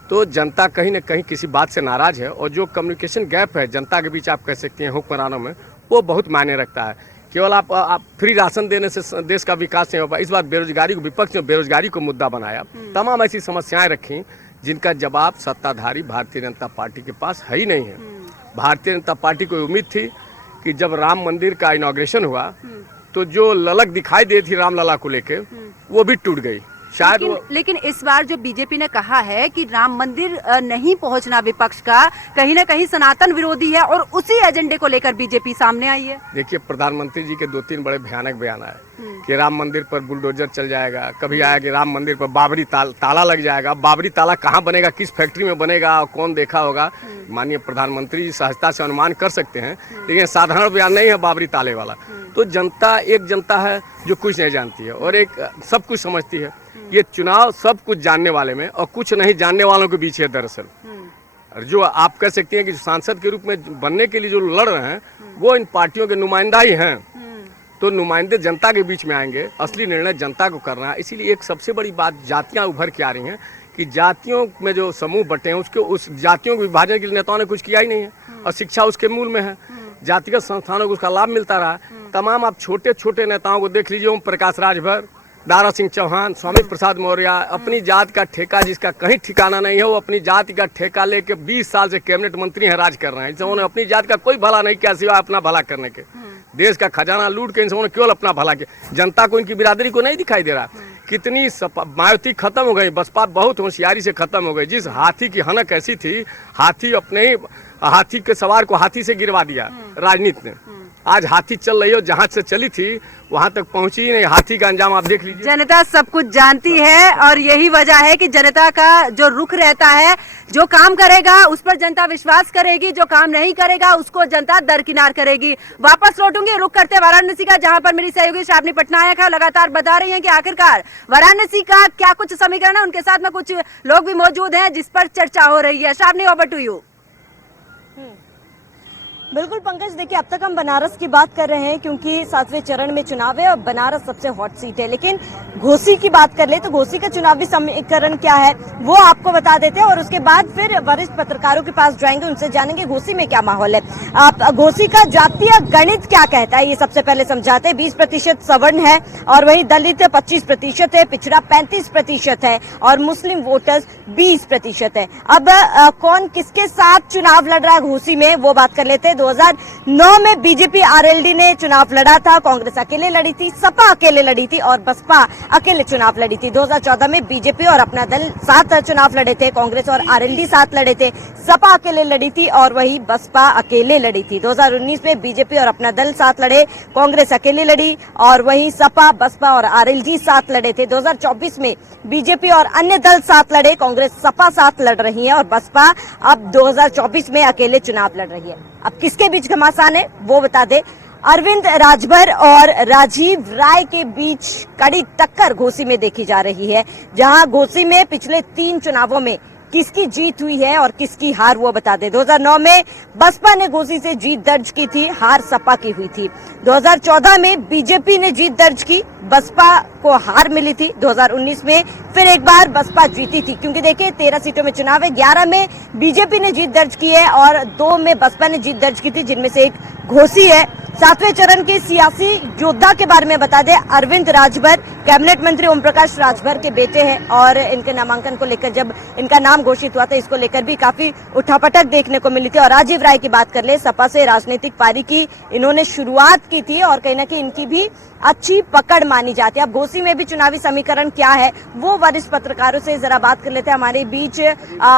तो जनता कहीं न कहीं किसी बात से नाराज है, और जो कम्युनिकेशन गैप है जनता के बीच, आप कह सकती हैं हुक्मरानों में, वो बहुत मायने रखता है। केवल आप फ्री राशन देने से देश का विकास नहीं हो पाया। इस बार बेरोजगारी को, विपक्ष ने बेरोजगारी को मुद्दा बनाया, तमाम ऐसी समस्याएं रखी जिनका जवाब सत्ताधारी भारतीय जनता पार्टी के पास है ही नहीं है। भारतीय जनता पार्टी को उम्मीद थी कि जब राम मंदिर का इनॉग्रेशन हुआ तो जो ललक दिखाई दी थी रामलला को लेके, वो भी टूट गई शायद। लेकिन इस बार जो बीजेपी ने कहा है कि राम मंदिर नहीं पहुंचना विपक्ष का कहीं ना कहीं सनातन विरोधी है, और उसी एजेंडे को लेकर बीजेपी सामने आई है। देखिए, प्रधानमंत्री जी के 2-3 बड़े भयानक बयान आए कि राम मंदिर पर बुलडोजर चल जाएगा, कभी आया कि राम मंदिर पर बाबरी ताला लग जाएगा। बाबरी ताला कहाँ बनेगा, किस फैक्ट्री में बनेगा, कौन देखा होगा। माननीय प्रधानमंत्री जी सहजता से अनुमान कर सकते हैं, लेकिन साधारण बयान नहीं है बाबरी ताले वाला। तो जनता एक जनता है जो कुछ नहीं जानती है, और एक सब कुछ समझती है। ये चुनाव सब कुछ जानने वाले में और कुछ नहीं जानने वालों के बीच है दरअसल। और जो आप कह सकते हैं कि सांसद के रूप में बनने के लिए जो लड़ रहे हैं, वो इन पार्टियों के नुमाइंदा ही हैं। तो नुमाइंदे जनता के बीच में आएंगे, असली निर्णय जनता को करना है। इसीलिए एक सबसे बड़ी बात जातियां उभर के आ रही हैं कि जातियों में जो समूह बटे हैं, उसके उस जातियों के विभाजन के लिए नेताओं ने कुछ किया ही नहीं है, और शिक्षा उसके मूल में है। जातिगत संस्थानों को उसका लाभ मिलता रहा। तमाम आप छोटे छोटे नेताओं को देख लीजिए, ओम प्रकाश राजभर, दारा सिंह चौहान, स्वामी प्रसाद मौर्य, अपनी जात का ठेका जिसका कहीं ठिकाना नहीं है, वो अपनी जात का ठेका लेके 20 साल से कैबिनेट मंत्री हैं, राज कर रहे हैं। इन्होंने अपनी जात का कोई भला नहीं किया सिवाय अपना भला करने के। देश का खजाना लूट के इन्होंने केवल अपना भला किया। जनता को इनकी बिरादरी को नहीं दिखाई दे रहा। कितनी मायावती खत्म हो गई, बसपा बहुत होशियारी से खत्म हो गई। जिस हाथी की हनक ऐसी थी, हाथी अपने ही हाथी के सवार को हाथी से गिरवा दिया राजनीति ने। आज हाथी चल रही हो, जहां से चली थी वहां तक पहुंची ही नहीं। हाथी का अंजाम आप देख लीजिए। जनता सब कुछ जानती है, और यही वजह है कि जनता का जो रुख रहता है, जो काम करेगा उस पर जनता विश्वास करेगी, जो काम नहीं करेगा उसको जनता दरकिनार करेगी। वापस लौटूंगी, रुख करते वाराणसी का, जहां पर मेरी सहयोगी श्रावणी पटनायक है, लगातार बता रही हैं कि आखिरकार वाराणसी का क्या कुछ समीकरण है। उनके साथ में कुछ लोग भी मौजूद हैं जिस पर चर्चा हो रही है। Shravani, over to you. बिल्कुल पंकज, देखिए अब तक हम बनारस की बात कर रहे हैं क्योंकि 7वें चरण में चुनाव है और बनारस सबसे हॉट सीट है, लेकिन घोसी की बात कर ले तो घोसी का चुनावी समीकरण क्या है वो आपको बता देते हैं, और उसके बाद फिर वरिष्ठ पत्रकारों के पास जाएंगे, उनसे जानेंगे घोसी में क्या माहौल है। आप घोसी का जातीय गणित क्या कहता है ये सबसे पहले समझाते हैं। 20% सवर्ण है, और वही दलित 25% है, पिछड़ा 35% है, और मुस्लिम वोटर्स 20% है। अब कौन किसके साथ चुनाव लड़ रहा है घोसी में, वो बात कर लेते हैं। 2009 में बीजेपी आरएलडी ने चुनाव लड़ा था, कांग्रेस अकेले लड़ी थी, सपा अकेले लड़ी थी, और बसपा अकेले चुनाव लड़ी थी। 2014 में बीजेपी और अपना दल साथ चुनाव लड़े थे, कांग्रेस और आरएलडी साथ लड़े थे, सपा अकेले लड़ी थी, और वही बसपा अकेले लड़ी थी। 2019 में बीजेपी और अपना दल साथ लड़े, कांग्रेस अकेले लड़ी, और वही सपा, बसपा और आरएलडी साथ लड़े थे। 2024 में बीजेपी और अन्य दल साथ लड़े, कांग्रेस सपा साथ लड़ रही है, और बसपा अब 2024 में अकेले चुनाव लड़ रही है। अब किसके बीच घमासान है वो बता दे। अरविंद राजभर और राजीव राय के बीच कड़ी टक्कर घोसी में देखी जा रही है, जहां घोसी में पिछले 3 चुनावों में किसकी जीत हुई है और किसकी हार वो बता दे। 2009 में बसपा ने घोसी से जीत दर्ज की थी, हार सपा की हुई थी। 2014 में बीजेपी ने जीत दर्ज की, बसपा को हार मिली थी। 2019 में फिर एक बार बसपा जीती थी, क्योंकि देखिए 13 सीटों में चुनाव है, 11 में बीजेपी ने जीत दर्ज की है और 2 में बसपा ने जीत दर्ज की थी, जिनमें से एक घोसी है। 7वें चरण के सियासी योद्धा के बारे में बता दें, अरविंद राजभर कैबिनेट मंत्री ओम प्रकाश राजभर के बेटे हैं, और इनके नामांकन को लेकर जब इनका नाम घोषित हुआ था, इसको लेकर भी काफी उठापटक देखने को मिली थी। और राजीव राय की बात कर ले, सपा से राजनीतिक पारी की इन्होंने शुरुआत की थी, और कहीं ना कहीं इनकी भी अच्छी पकड़ मानी जाती है। अब घोसी में भी चुनावी समीकरण क्या है वो वरिष्ठ पत्रकारों से जरा बात कर लेते हैं। हमारे बीच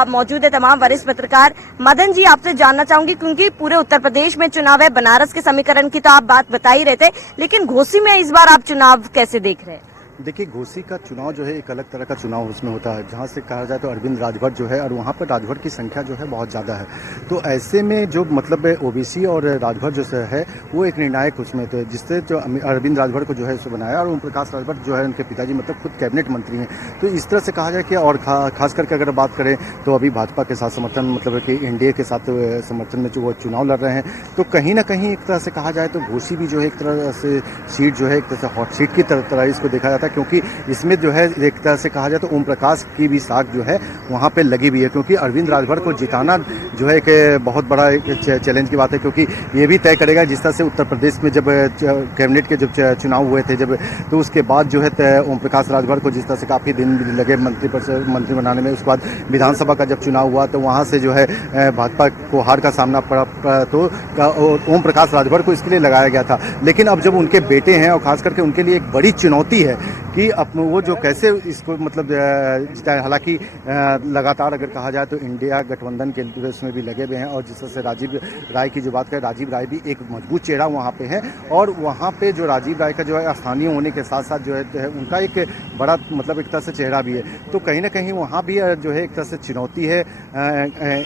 मौजूद है तमाम वरिष्ठ पत्रकार। मदन जी, आपसे जानना चाहूंगी, क्योंकि पूरे उत्तर प्रदेश में चुनाव है, बनारस के समीकरण की तो आप बात बता ही रहे थे, लेकिन घोसी में इस बार आप चुनाव कैसे देख रहे हैं? देखिए, घोसी का चुनाव जो है एक अलग तरह का चुनाव उसमें होता है, जहाँ से कहा जाए तो अरविंद राजभर जो है, और वहाँ पर राजभर की संख्या जो है बहुत ज़्यादा है। तो ऐसे में जो मतलब ओबीसी और राजभर जो है वो एक निर्णायक उसमें थे, जिससे जो अरविंद राजभर को जो है उसे बनाया, और ओम प्रकाश राजभर जो है उनके पिताजी मतलब खुद कैबिनेट मंत्री हैं। तो इस तरह से कहा जाए कि, और खास करके अगर बात करें तो अभी भाजपा के साथ समर्थन मतलब कि एनडीए के साथ समर्थन में जो वो चुनाव लड़ रहे हैं, तो कहीं ना कहीं एक तरह से कहा जाए तो घोसी भी जो है एक तरह से सीट जो है एक तरह से हॉट सीट की तरह इसको देखा जाता है, क्योंकि इसमें जो है एक तरह से कहा जाए तो ओम प्रकाश की भी साख जो है वहाँ पे लगी भी है, क्योंकि अरविंद राजभर को जिताना जो है एक बहुत बड़ा चैलेंज की बात है, क्योंकि ये भी तय करेगा जिस तरह से उत्तर प्रदेश में जब कैबिनेट के जब चुनाव हुए थे जब, तो उसके बाद जो है ओम प्रकाश राजभर को जिस तरह से काफ़ी दिन लगे मंत्री बनाने में, उसके बाद विधानसभा का जब चुनाव हुआ तो वहाँ से जो है भाजपा को हार का सामना पड़ा, तो ओम प्रकाश राजभर को इसके लिए लगाया गया था। लेकिन अब जब उनके बेटे हैं और खास करके उनके लिए एक बड़ी चुनौती है कि अब वो जो कैसे इसको मतलब जिताए। हालांकि लगातार अगर कहा जाए तो इंडिया गठबंधन के उसमें भी लगे हुए हैं, और जिस तरह से राजीव राय की जो बात करें, राजीव राय भी एक मजबूत चेहरा वहाँ पे है, और वहाँ पे जो राजीव राय का जो है स्थानीय होने के साथ साथ जो है उनका एक बड़ा मतलब एक तरह से चेहरा भी है। तो कहीं ना कहीं वहाँ भी जो है एक तरह से चुनौती है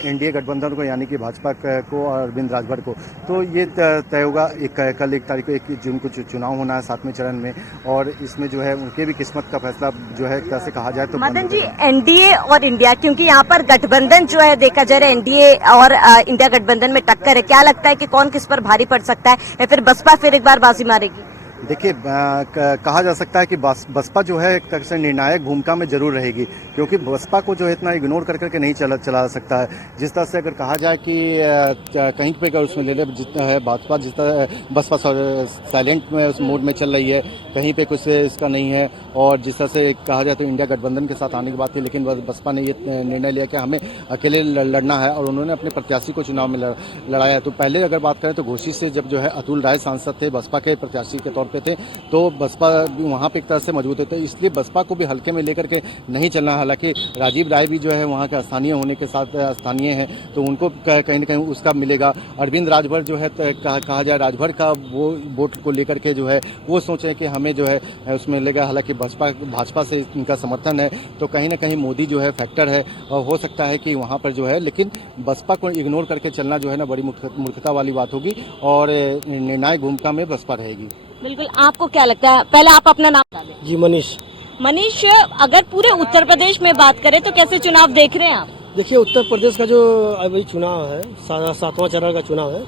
एनडीए गठबंधन को, यानी कि भाजपा को और अरविंद राजभर को। तो ये तय होगा कल 1 तारीख को 1 जून को चुनाव होना है 7वें चरण में, और इसमें जो है उनके भी किस्मत का फैसला जो है एक तरह से कहा जाए तो मदन जी, एनडीए और इंडिया, क्योंकि यहाँ पर गठबंधन जो है देखा जा रहा है एनडीए और इंडिया गठबंधन में टक्कर है, क्या लगता है कि कौन किस पर भारी पड़ सकता है, या फिर बसपा फिर एक बार बाजी मारेगी? देखिए, कहा जा सकता है कि बसपा जो है एक तरह से निर्णायक भूमिका में जरूर रहेगी, क्योंकि बसपा को जो है इतना इग्नोर कर करके नहीं चला सकता है। जिस तरह से अगर कहा जाए कि कहीं पे अगर उसमें ले ले जितना है भाजपा, जिस तरह बसपा साइलेंट में उस मोड में चल रही है, कहीं पे कुछ इसका नहीं है, और जिस तरह से कहा जाए तो इंडिया गठबंधन के साथ आने की बात थी, लेकिन बसपा ने ये निर्णय लिया कि हमें अकेले लड़ना है, और उन्होंने अपने प्रत्याशी को चुनाव में लड़ाया। तो पहले अगर बात करें तो घोसी से जब जो है अतुल राय सांसद थे बसपा के प्रत्याशी के तौर पे थे, तो बसपा भी वहाँ पे एक तरह से मजबूत होते, इसलिए बसपा को भी हल्के में लेकर के नहीं चलना। हालांकि राजीव राय भी जो है वहाँ के स्थानीय होने के साथ स्थानीय हैं, तो उनको कहीं ना कहीं उसका मिलेगा। अरविंद राजभर जो है कहा जाए राजभर का वो वोट को लेकर के जो है वो सोचें कि हमें जो है उसमें मिलेगा। हालांकि भाजपा से इनका समर्थन है, तो कहीं ना कहीं मोदी जो है फैक्टर है, और हो सकता है कि वहाँ पर जो है, लेकिन बसपा को इग्नोर करके चलना जो है ना बड़ी मूर्खता वाली बात होगी, और निर्णायक भूमिका में बसपा रहेगी। बिल्कुल, आपको क्या लगता है? पहले आप अपना नाम बता दें। जी, मनीष, अगर पूरे उत्तर प्रदेश में बात करें तो कैसे चुनाव देख रहे हैं आप? देखिए, उत्तर प्रदेश का जो अभी चुनाव है 7वां चरण का चुनाव है,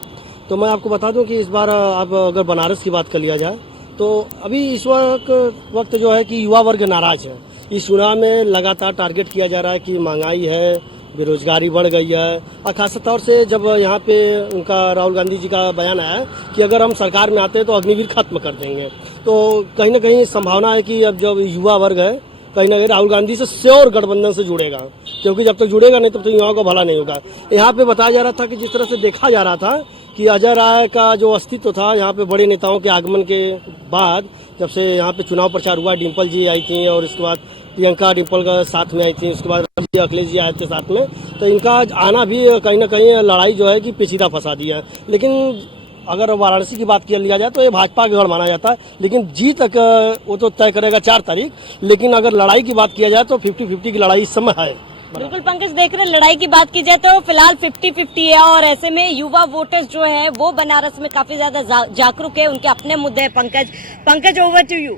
तो मैं आपको बता दूं कि इस बार अब अगर बनारस की बात कर लिया जाए तो अभी इस वक्त जो है कि युवा वर्ग नाराज है। इस चुनाव में लगातार टारगेट किया जा रहा है कि महंगाई है, बेरोजगारी बढ़ गई है, और खास तौर से जब यहाँ पे उनका राहुल गांधी जी का बयान आया है कि अगर हम सरकार में आते हैं तो अग्निवीर खत्म कर देंगे, तो कहीं ना कहीं संभावना है कि अब जब युवा वर्ग है कहीं ना कहीं राहुल गांधी से श्योर गठबंधन से जुड़ेगा, क्योंकि जब तक जुड़ेगा नहीं तब तक युवाओं का भला नहीं होगा। यहाँ पे बताया जा रहा था कि जिस तरह से देखा जा रहा था कि अजय राय का जो अस्तित्व था यहाँ पे बड़े नेताओं के आगमन के बाद, जब से यहाँ पे चुनाव प्रचार हुआ, डिम्पल जी आई थी और उसके बाद प्रियंका डिम्पल का साथ में आई थी, उसके बाद अखिलेश जी आए थे साथ में, तो इनका आना भी कहीं ना कहीं लड़ाई जो है कि पेचीदा फंसा दिया है। लेकिन अगर वाराणसी की बात लिया जाए तो ये भाजपा के गढ़ माना जाता है, लेकिन जीत वो तो तय करेगा 4 तारीख, लेकिन अगर लड़ाई की बात किया जाए तो 50-50 की लड़ाई इस समय है। बिल्कुल पंकज, देख रहे लड़ाई की बात की जाए तो फिलहाल 50-50 है, और ऐसे में युवा वोटर्स जो है वो बनारस में काफी ज्यादा जागरूक है, उनके अपने मुद्दे हैं। Pankaj, over to you.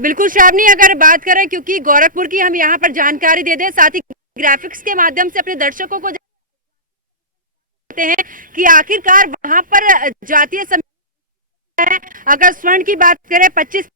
बिल्कुल श्रावणी, अगर बात करें क्योंकि गोरखपुर की हम यहाँ पर जानकारी दे दें, साथ ही ग्राफिक्स के माध्यम से अपने दर्शकों को जानते हैं कि आखिरकार वहां पर जातीय समीकरण है। अगर स्वर्ण की बात करें 25%,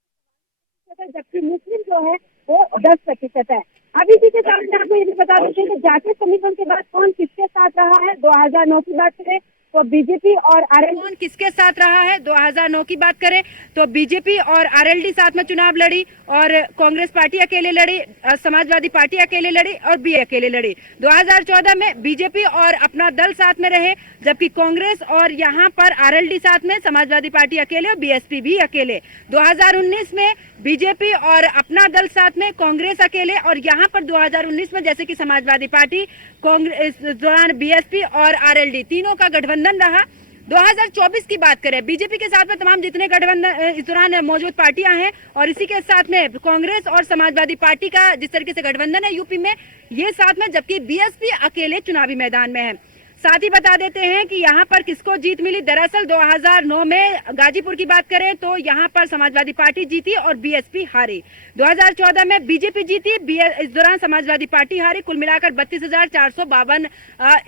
जबकि मुस्लिम जो है वो 10% है। अभी भी के साथ आपको ये भी बता देते हैं कि जातीय समीकरण के बाद कौन किसके साथ रहा है। 2009 की बात करें तो बीजेपी और आरएलडी कौन किसके साथ रहा है। 2009 की बात करें तो बीजेपी और आरएलडी साथ में चुनाव लड़ी, और कांग्रेस पार्टी अकेले लड़ी, समाजवादी पार्टी अकेले लड़ी, और बी अकेले लड़ी। 2014 में बीजेपी और अपना दल साथ में रहे, जबकि कांग्रेस और यहाँ पर आरएलडी साथ में, समाजवादी पार्टी अकेले और बीएसपी भी अकेले। 2019 में बीजेपी और अपना दल साथ में, कांग्रेस अकेले, और यहाँ पर 2019 में जैसे कि समाजवादी पार्टी, कांग्रेस दौरान बीएसपी और आरएलडी तीनों का गठबंधन रहा। 2024 की बात करें, बीजेपी के साथ में तमाम जितने गठबंधन इस दौरान मौजूद पार्टियां हैं और इसी के साथ में कांग्रेस और समाजवादी पार्टी का जिस तरीके से गठबंधन है यूपी में, ये साथ में, जबकि बीएसपी अकेले चुनावी मैदान में है। साथ ही बता देते हैं कि यहाँ पर किसको जीत मिली। दरअसल 2009 में गाजीपुर की बात करें तो यहाँ पर समाजवादी पार्टी जीती और बीएसपी हारी। 2014 में बीजेपी जीती, इस दौरान समाजवादी पार्टी हारी। कुल मिलाकर 32,452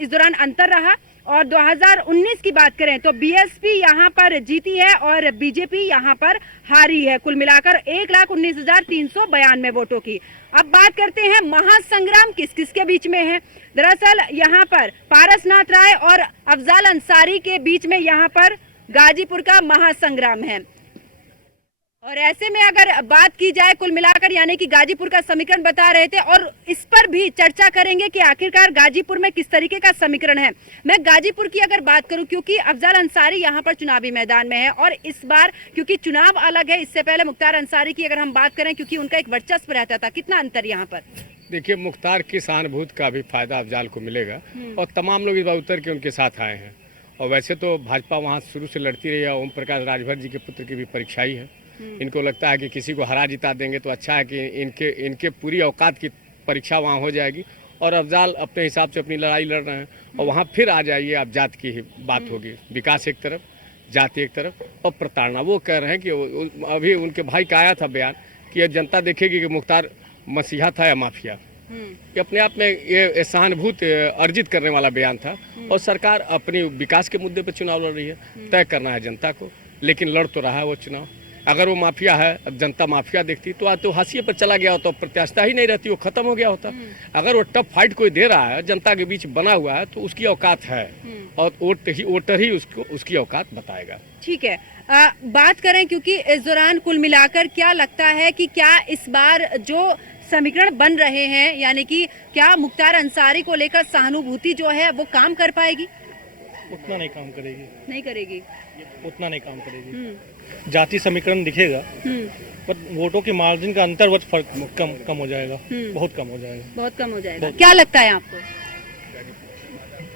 इस दौरान अंतर रहा। और 2019 की बात करें तो बीएसपी यहाँ पर जीती है और बीजेपी यहाँ पर हारी है, कुल मिलाकर 1,19,392 वोटों की। अब बात करते हैं महासंग्राम किस किस के बीच में है। दरअसल यहाँ पर पारसनाथ राय और अफजाल अंसारी के बीच में यहाँ पर गाजीपुर का महासंग्राम है। और ऐसे में अगर बात की जाए कुल मिलाकर, यानी कि गाजीपुर का समीकरण बता रहे थे और इस पर भी चर्चा करेंगे कि आखिरकार गाजीपुर में किस तरीके का समीकरण है। मैं गाजीपुर की अगर बात करूं, क्योंकि अफजाल अंसारी यहां पर चुनावी मैदान में है और इस बार क्योंकि चुनाव अलग है, इससे पहले मुख्तार अंसारी की अगर हम बात करें, क्योंकि उनका एक वर्चस्व रहता था, कितना अंतर यहाँ पर? देखिए, मुख्तार की सहानुभूति का भी फायदा अफजाल को मिलेगा और तमाम लोग इस बार उतर के उनके साथ आए हैं। और वैसे तो भाजपा वहाँ शुरू से लड़ती रही है, ओम प्रकाश राजभर जी के पुत्र की भी परीक्षा ही है। इनको लगता है कि किसी को हरा जिता देंगे तो अच्छा है कि इनके पूरी औकात की परीक्षा वहाँ हो जाएगी और अफजाल अपने हिसाब से अपनी लड़ाई लड़ रहे हैं और वहाँ फिर आ जाइए, अब जात की ही बात होगी। विकास एक तरफ, जाति एक तरफ और प्रताड़ना। वो कह रहे हैं कि अभी उनके भाई का आया था बयान कि जनता देखेगी कि मुख्तार मसीहा था या माफिया। ये अपने आप में ये सहानुभूति अर्जित करने वाला बयान था। और सरकार अपनी विकास के मुद्दे पर चुनाव लड़ रही है, तय करना है जनता को, लेकिन लड़ तो रहा है वो चुनाव। अगर वो माफिया है, जनता माफिया देखती तो आज तो हाशिए पर चला गया होता, प्रत्याशिता ही नहीं रहती, वो खत्म हो गया होता। अगर वो टफ फाइट कोई दे रहा है, जनता के बीच बना हुआ है, तो उसकी औकात है और वोटर ही उसको उसकी औकात बताएगा। ठीक है, बात करें क्योंकि इस दौरान कुल मिलाकर क्या लगता है कि क्या इस बार जो समीकरण बन रहे हैं, यानी कि क्या मुख्तार अंसारी को लेकर सहानुभूति जो है वो काम कर पाएगी? उतना नहीं काम करेगी, नहीं करेगी, उतना नहीं काम करेगी। जाति समीकरण दिखेगा पर वोटों के मार्जिन का अंतर बहुत फर्क कम हो जाएगा, बहुत कम हो जाएगा, बहुत कम हो जाएगा। क्या लगता है आपको?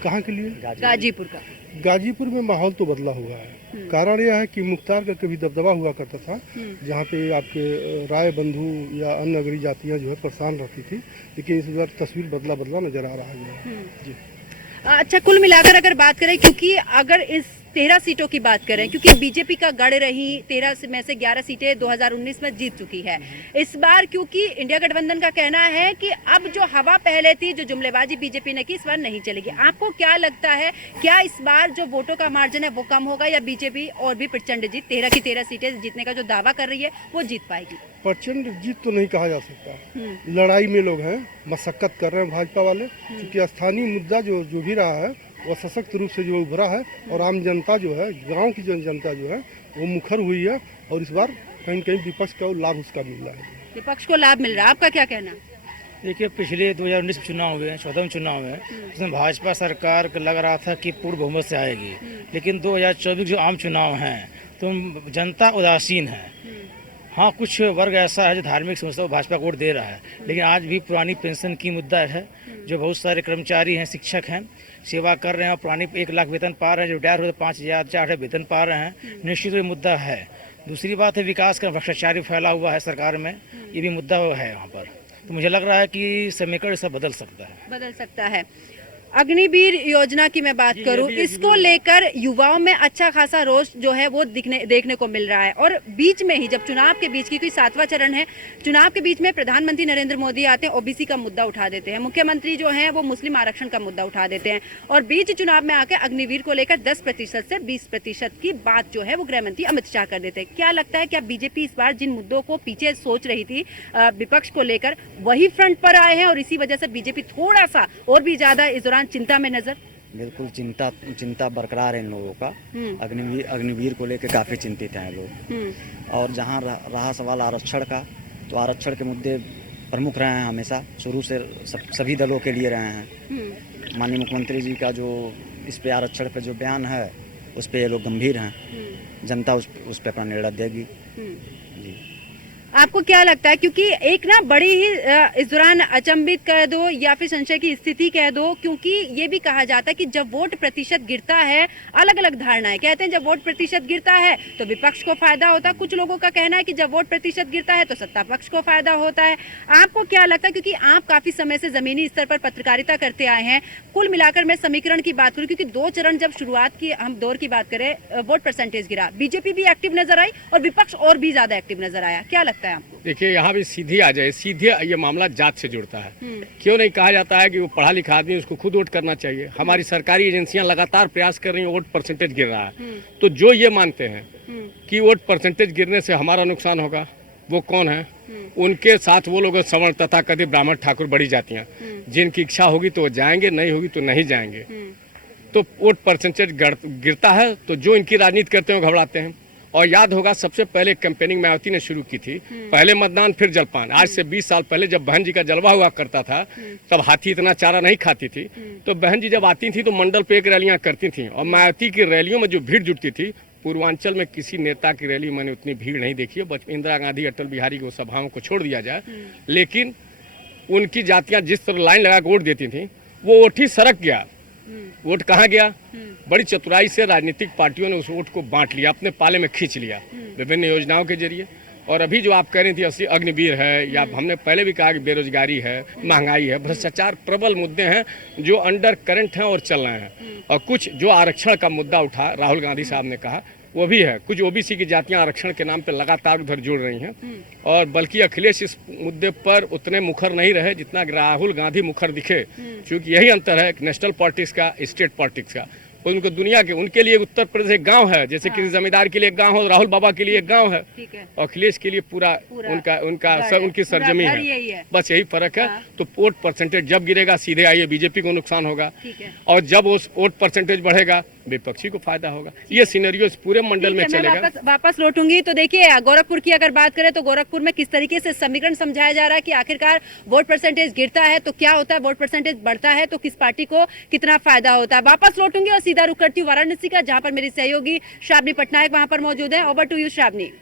कहाँ के लिए? गाजीपुर का। गाजीपुर में माहौल तो बदला हुआ है। कारण यह है कि मुख्तार का कभी दबदबा हुआ करता था, जहाँ पे आपके राय बंधु या अन्य अगड़ी जातियाँ जो है परेशान रहती थी, लेकिन इस बार तस्वीर बदला नजर आ रहा है जी। अच्छा, कुल मिलाकर अगर बात करें, क्योंकि अगर इस 13 सीटों की बात करें, क्योंकि बीजेपी का गढ़ रही 13 में से 11 सीटें 2019 में जीत चुकी है। इस बार क्योंकि इंडिया गठबंधन का कहना है कि अब जो हवा पहले थी, जो जुमलेबाजी बीजेपी ने की, इस बार नहीं चलेगी। आपको क्या लगता है, क्या इस बार जो वोटों का मार्जिन है वो कम होगा या बीजेपी और भी प्रचंड जीत 13 की 13 सीटें जीतने का जो दावा कर रही है वो जीत पाएगी? प्रचंड जीत तो नहीं कहा जा सकता। लड़ाई में लोग हैं, मशक्कत कर रहे हैं भाजपा वाले, क्योंकि स्थानीय मुद्दा जो भी रहा है वो सशक्त रूप से जो उभरा है और आम जनता जो है, गांव की जनता जो है वो मुखर हुई है और इस बार कहीं कहीं विपक्ष का लाभ उसका मिल रहा है। विपक्ष को लाभ मिल रहा है, आपका क्या कहना? देखिए, पिछले 2019 में चुनाव हुए हैं, 14 में चुनाव हुए हैं, उसमें भाजपा सरकार को लग रहा था कि पूर्ण बहुमत से आएगी, लेकिन 2024 जो आम चुनाव हैं तो जनता उदासीन है। हाँ, कुछ वर्ग ऐसा है जो धार्मिक समझता है, भाजपा को वोट दे रहा है, लेकिन आज भी पुरानी पेंशन की मुद्दा है। जो बहुत सारे कर्मचारी हैं, शिक्षक हैं, सेवा कर रहे हैं और पुरानी 1 लाख वेतन पा रहे हैं, जो रिटायर हुए 5,000 वेतन पा रहे हैं, निश्चित ये मुद्दा है। दूसरी बात है, विकास का भ्रष्टाचार फैला हुआ है सरकार में, ये भी मुद्दा है वहाँ पर। तो मुझे लग रहा है कि समीकरण सब बदल सकता है। अग्निवीर योजना की मैं बात करूं, इसको लेकर युवाओं में अच्छा खासा रोष जो है वो देखने को मिल रहा है। और बीच में ही जब चुनाव के बीच की कोई 7वां चरण है, चुनाव के बीच में प्रधानमंत्री नरेंद्र मोदी आते हैं, ओबीसी का मुद्दा उठा देते हैं, मुख्यमंत्री जो है वो मुस्लिम आरक्षण का मुद्दा उठा देते हैं और बीच चुनाव में आकर अग्निवीर को लेकर 10% से 20% की बात जो है वो गृह मंत्री अमित शाह कर देते हैं। क्या लगता है, क्या बीजेपी इस बार जिन मुद्दों को पीछे सोच रही थी विपक्ष को लेकर, वही फ्रंट पर आए हैं और इसी वजह से बीजेपी थोड़ा सा और भी ज्यादा इस दौरान चिंता में नजर? बिल्कुल चिंता बरकरार है इन लोगों का। अग्निवीर को लेकर काफ़ी चिंतित हैं लोग। और जहाँ रहा सवाल आरक्षण का, तो आरक्षण के मुद्दे प्रमुख रहे हैं हमेशा, शुरू से सभी दलों के लिए रहे हैं। माननीय मुख्यमंत्री जी का जो इस पे आरक्षण पे जो बयान है, उस पे ये लोग गंभीर हैं। जनता उस पे अपना निर्णय देगी जी। आपको क्या लगता है, क्योंकि एक ना बड़ी ही इस दौरान अचंभित कह दो या फिर संशय की स्थिति कह दो, क्योंकि ये भी कहा जाता है कि जब वोट प्रतिशत गिरता है, अलग अलग धारणाएं कहते हैं जब वोट प्रतिशत गिरता है तो विपक्ष को फायदा होता है, कुछ लोगों का कहना है कि जब वोट प्रतिशत गिरता है तो सत्ता पक्ष को फायदा होता है। आपको क्या लगता है, क्योंकि आप काफी समय से जमीनी स्तर पर पत्रकारिता करते आए हैं, कुल मिलाकर मैं समीकरण की बात करूं, क्योंकि 2 चरण जब शुरुआत की हम दौर की बात करें, वोट परसेंटेज गिरा, बीजेपी भी एक्टिव नजर आई और विपक्ष और भी ज्यादा एक्टिव नजर आया, क्या लगता है आपको? देखिए, यहाँ भी सीधी आ जाए, सीधे ये मामला जात से जुड़ता है। क्यों नहीं कहा जाता है कि वो पढ़ा लिखा आदमी, उसको खुद वोट करना चाहिए। हमारी सरकारी एजेंसियां लगातार प्रयास कर रही हैं, वोट परसेंटेज गिर रहा है, तो जो ये मानते हैं कि वोट परसेंटेज गिरने से हमारा नुकसान होगा, वो कौन है? उनके साथ वो लोग सवर्ण तथा कथित ब्राह्मण ठाकुर बड़ी जातियां, जिनकी इच्छा होगी तो वो जाएंगे, नहीं होगी तो नहीं जाएंगे। तो वोट परसेंटेज गिरता है तो जो इनकी राजनीति करते हैं वो घबराते हैं। और याद होगा, सबसे पहले कैंपेनिंग मायावती ने शुरू की थी, पहले मतदान फिर जलपान। आज से 20 साल पहले जब बहन जी का जलवा हुआ करता था, तब हाथी इतना चारा नहीं खाती थी, तो बहन जी जब आती थी तो मंडल पे एक रैलियां करती थी, और मायावती की रैलियों में जो भीड़ जुटती थी, पूर्वांचल में किसी नेता की रैली मैंने उतनी भीड़ नहीं देखी है। इंदिरा गांधी, अटल बिहारी की सभाओं को छोड़ दिया जाए, लेकिन उनकी जातियां जिस तरह लाइन लगा वोट देती थी, वो वोट ही सरक गया। वोट कहाँ गया? बड़ी चतुराई से राजनीतिक पार्टियों ने उस वोट को बांट लिया, अपने पाले में खींच लिया विभिन्न योजनाओं के जरिए। और अभी जो आप कह रही थी असली अग्निवीर है, या हमने पहले भी कहा कि बेरोजगारी है, महंगाई है, भ्रष्टाचार, प्रबल मुद्दे हैं जो अंडर करंट हैं और चल रहे हैं। और कुछ जो आरक्षण का मुद्दा उठा, राहुल गांधी साहब ने कहा, वो भी है। कुछ ओबीसी की जातियां आरक्षण के नाम पे लगातार उधर जुड़ रही हैं, और बल्कि अखिलेश इस मुद्दे पर उतने मुखर नहीं रहे जितना राहुल गांधी मुखर दिखे, क्योंकि यही अंतर है नेशनल पॉलिटिक्स का, स्टेट पॉलिटिक्स का। उनको दुनिया के, उनके लिए उत्तर प्रदेश एक गांव है, जैसे किसी जमींदार के लिए एक गांव हो, राहुल बाबा के लिए एक गांव है, और अखिलेश के लिए पूरा उनकी सरजमी है। बस यही फर्क है। तो वोट परसेंटेज जब गिरेगा, सीधे आइए बीजेपी को नुकसान होगा, और जब उस वोट परसेंटेज बढ़ेगा, विपक्षी को फायदा होगा। ये सिनेरियो इस पूरे मंडल में चलेगा। वापस लौटूंगी। तो देखिए, गोरखपुर की अगर बात करें तो गोरखपुर में किस तरीके से समीकरण समझाया जा रहा है कि आखिरकार वोट परसेंटेज गिरता है तो क्या होता है, वोट परसेंटेज बढ़ता है तो किस पार्टी को कितना फायदा होता है। वापस लौटूंगी और सीधा रुख करती हूँ वाराणसी का, जहां पर मेरी सहयोगी श्रावणी पटनायक वहां पर मौजूद है। Over to you Shravani.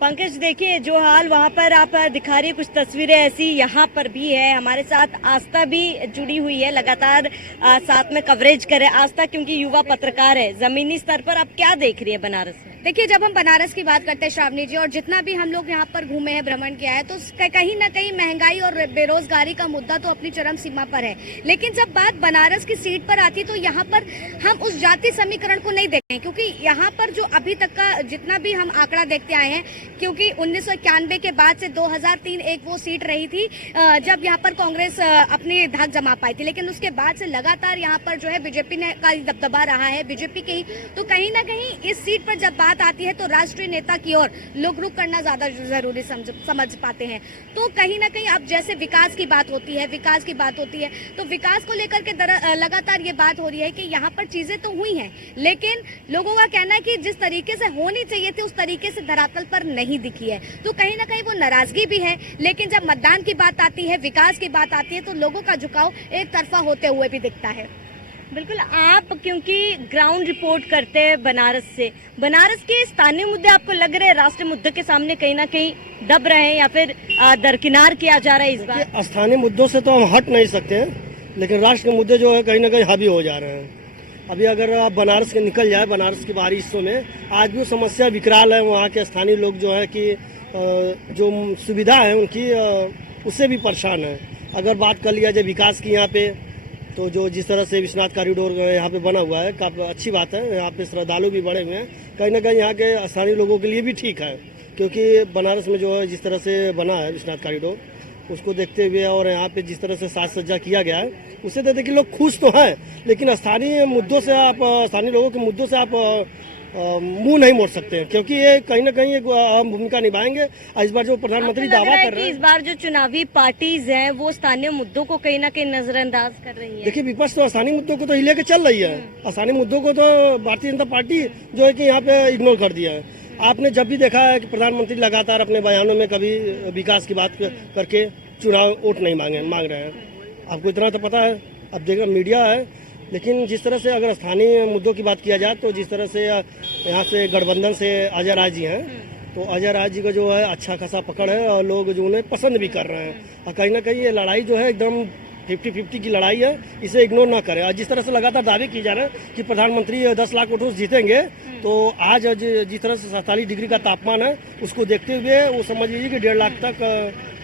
Pankaj, देखिए जो हाल वहाँ पर आप दिखा रही है, कुछ तस्वीरें ऐसी यहाँ पर भी है। हमारे साथ आस्था भी जुड़ी हुई है, लगातार साथ में कवरेज करे। आस्था क्योंकि युवा पत्रकार है, जमीनी स्तर पर आप क्या देख रही है बनारस में? देखिए, जब हम बनारस की बात करते हैं श्रावणी जी, और जितना भी हम लोग यहाँ पर घूमे हैं, भ्रमण किया है, तो कहीं ना कहीं महंगाई और बेरोजगारी का मुद्दा तो अपनी चरम सीमा पर है। लेकिन जब बात बनारस की सीट पर आती है तो यहाँ पर हम उस जाति समीकरण को नहीं देखते हैं, क्योंकि यहाँ पर जो अभी तक का जितना भी हम आंकड़ा देखते आए हैं, क्योंकि 1991 के बाद से 2003 एक वो सीट रही थी जब यहाँ पर कांग्रेस अपनी धाक जमा पाई थी, लेकिन उसके बाद से लगातार यहाँ पर जो है बीजेपी ने का दबदबा रहा है, बीजेपी के ही। तो कहीं ना कहीं इस सीट पर जब बात आती है तो राष्ट्रीय नेता की ओर लोग रुख करना ज्यादा जरूरी समझ पाते हैं। तो कहीं ना कहीं अब जैसे विकास की बात होती है, तो विकास को लेकर के लगातार ये बात हो रही है कि यहाँ पर चीजें तो हुई हैं, लेकिन लोगों का कहना है कि जिस तरीके से होनी चाहिए थी उस तरीके से धरातल पर नहीं दिखी है। तो कहीं ना कहीं वो नाराजगी भी है। लेकिन जब मतदान की बात आती है, विकास की बात आती है, तो लोगों का झुकाव एक तरफा होते हुए भी दिखता है। बिल्कुल, आप क्योंकि ग्राउंड रिपोर्ट करते हैं बनारस से, बनारस के स्थानीय मुद्दे आपको लग रहे हैं राष्ट्रीय मुद्दे के सामने कहीं ना कहीं दब रहे हैं या फिर दरकिनार किया जा रहा है इस बार? स्थानीय मुद्दों से तो हम हट नहीं सकते हैं, लेकिन राष्ट्र के मुद्दे जो है कहीं ना कहीं हावी हो जा रहे हैं। अभी अगर आप बनारस के निकल जाए, बनारस के बाहरी हिस्सों में आज भी समस्या विकराल है। वहाँ के स्थानीय लोग जो है कि जो सुविधा है उनकी उससे भी परेशान है। अगर बात कर लिया जाए विकास की यहाँ पे, तो जो जिस तरह से विश्वनाथ कॉरिडोर यहाँ पे बना हुआ है, काफ़ी अच्छी बात है। यहाँ पे श्रद्धालु भी बढ़े हुए हैं, कहीं ना कहीं यहाँ के स्थानीय लोगों के लिए भी ठीक है, क्योंकि बनारस में जो है जिस तरह से बना है विश्वनाथ कॉरिडोर, उसको देखते हुए और यहाँ पे जिस तरह से साज सज्जा किया गया है, उससे देखते कि लोग खुश तो हैं, लेकिन स्थानीय मुद्दों से आप, स्थानीय लोगों के मुद्दों से आप मुंह नहीं मोड़ सकते हैं, क्योंकि ये कहीं ना कहीं एक अहम भूमिका निभाएंगे। इस बार जो प्रधानमंत्री दावा कर रहे हैं, इस बार जो चुनावी पार्टीज हैं वो स्थानीय मुद्दों को कहीं ना कहीं नजरअंदाज कर रही है। देखिए, विपक्ष तो स्थानीय मुद्दों को तो ही लेके चल रही है। स्थानीय मुद्दों को तो भारतीय जनता पार्टी जो है कि यहाँ पे इग्नोर कर दिया है। आपने जब भी देखा है कि प्रधानमंत्री लगातार अपने बयानों में कभी विकास की बात करके चुनाव वोट नहीं मांग रहे हैं। आपको इतना तो पता है। अब देखो मीडिया है, लेकिन जिस तरह से अगर स्थानीय मुद्दों की बात किया जाए तो जिस तरह से यहाँ से गठबंधन से अजय राय जी हैं, तो अजय राय जी का जो है अच्छा खासा पकड़ है और लोग जो उन्हें पसंद भी कर रहे हैं। और कहीं ना कहीं ये लड़ाई जो है एकदम 50-50 की लड़ाई है, इसे इग्नोर ना करें। और जिस तरह से लगातार दावे किए जा रहे हैं कि प्रधानमंत्री 10 लाख वोटों से जीतेंगे, तो आज जिस तरह से 47 डिग्री का तापमान है, उसको देखते हुए वो समझ लीजिए कि 1.5 लाख तक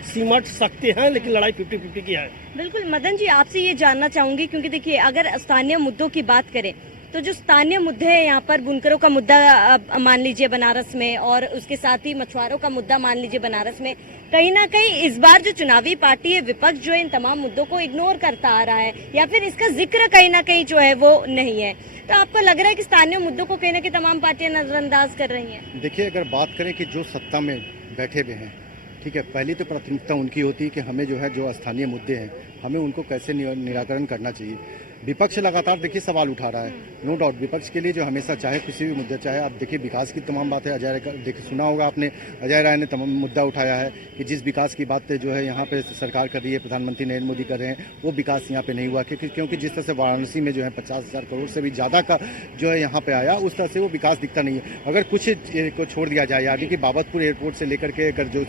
सिमट सकते हैं, लेकिन लड़ाई 50-50 की है। बिल्कुल मदन जी, आपसे ये जानना चाहूंगी क्योंकि देखिए अगर स्थानीय मुद्दों की बात करें तो जो स्थानीय मुद्दे हैं यहाँ पर, बुनकरों का मुद्दा मान लीजिए बनारस में, और उसके साथ ही मछुआरों का मुद्दा मान लीजिए बनारस में, कहीं ना कहीं इस बार जो चुनावी पार्टी है, विपक्ष जो है इन तमाम मुद्दों को इग्नोर करता आ रहा है या फिर इसका जिक्र कहीं ना कहीं जो है वो नहीं है। तो आपको लग रहा है कि स्थानीय मुद्दों को कहीं ना कहीं तमाम पार्टियां नजरअंदाज कर रही हैं? देखिए, अगर बात करें कि जो सत्ता में बैठे हुए हैं, ठीक है, पहली तो प्राथमिकता उनकी होती है कि हमें जो है जो स्थानीय मुद्दे हैं, हमें उनको कैसे निराकरण करना चाहिए। विपक्ष लगातार देखिए सवाल उठा रहा है, नो डाउट विपक्ष के लिए जो हमेशा चाहे किसी भी मुद्दे, चाहे आप देखिए विकास की तमाम बात है। अजय राय देखिए, सुना होगा आपने, अजय राय ने तमाम मुद्दा उठाया है कि जिस विकास की बात जो है यहाँ पे सरकार कर रही है, प्रधानमंत्री नरेंद्र मोदी कर रहे हैं, वो विकास यहाँ पे नहीं हुआ। क्योंकि जिस तरह से वाराणसी में जो है 50,000 करोड़ से भी ज़्यादा का जो है यहाँ पे आया, उस तरह से वो विकास दिखता नहीं है। अगर कुछ को छोड़ दिया जाए, यानी कि बाबतपुर एयरपोर्ट से लेकर के अगर जो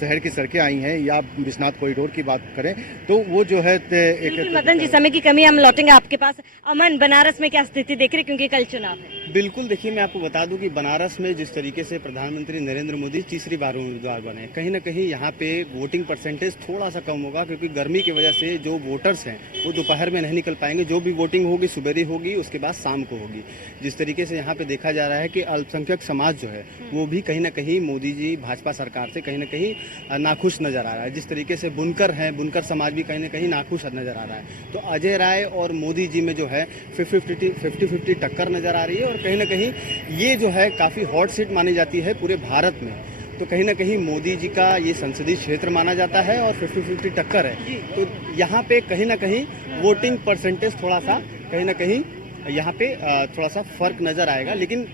शहर की सड़कें आई हैं या विश्वनाथ कॉरिडोर की बात करें, तो वो जो है एक मदन जी, समय की कमी, हम लौटेंगे आपके पास। अमन, बनारस में क्या स्थिति देख रहे क्योंकि कल चुनाव है? बिल्कुल, देखिए मैं आपको बता दूं कि बनारस में जिस तरीके से प्रधानमंत्री नरेंद्र मोदी तीसरी बार उम्मीदवार बने, कहीं ना कहीं यहाँ पे वोटिंग परसेंटेज थोड़ा सा कम होगा, क्योंकि गर्मी की वजह से जो वोटर्स हैं वो दोपहर में नहीं निकल पाएंगे। जो भी वोटिंग होगी सुबह होगी, उसके बाद शाम को होगी। जिस तरीके से यहाँ पे देखा जा रहा है कि अल्पसंख्यक समाज जो है वो भी कहीं ना कहीं मोदी जी भाजपा सरकार से कहीं ना कहीं नाखुश नजर आ रहा है। जिस तरीके से बुनकर हैं, बुनकर समाज भी कहीं ना कहीं नाखुश नजर आ रहा है। तो अजय राय और मोदी जी में जो है 50-50 टक्कर नजर आ रही है, और कहीं ना कहीं ये जो है काफ़ी हॉट सीट मानी जाती है पूरे भारत में। तो कहीं ना कहीं मोदी जी का ये संसदीय क्षेत्र माना जाता है और 50-50 टक्कर है। तो यहाँ पे कहीं ना कहीं वोटिंग परसेंटेज थोड़ा सा कहीं ना कहीं यहाँ पे थोड़ा सा फर्क नज़र आएगा। लेकिन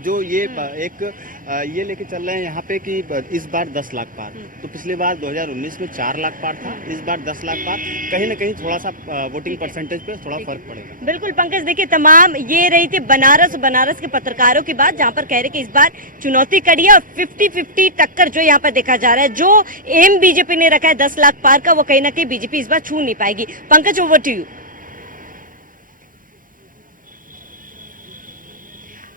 जो ये ये लेके चल रहे हैं यहाँ पे कि इस बार 10 लाख पार, तो पिछले बार 2019 में 4 लाख पार था, इस बार 10 लाख पार, कहीं ना कहीं थोड़ा सा वोटिंग परसेंटेज पे थोड़ा फर्क पड़ेगा। बिल्कुल पंकज, देखिए तमाम ये रही थी बनारस के पत्रकारों की बात, जहाँ पर कह रहे कि इस बार चुनौती कड़ी है और 50-50 टक्कर जो यहाँ पर देखा जा रहा है। जो एम बीजेपी ने रखा है 10 लाख पार का, वो कहीं ना कहीं बीजेपी इस बार छू नहीं पाएगी। Pankaj, over to you.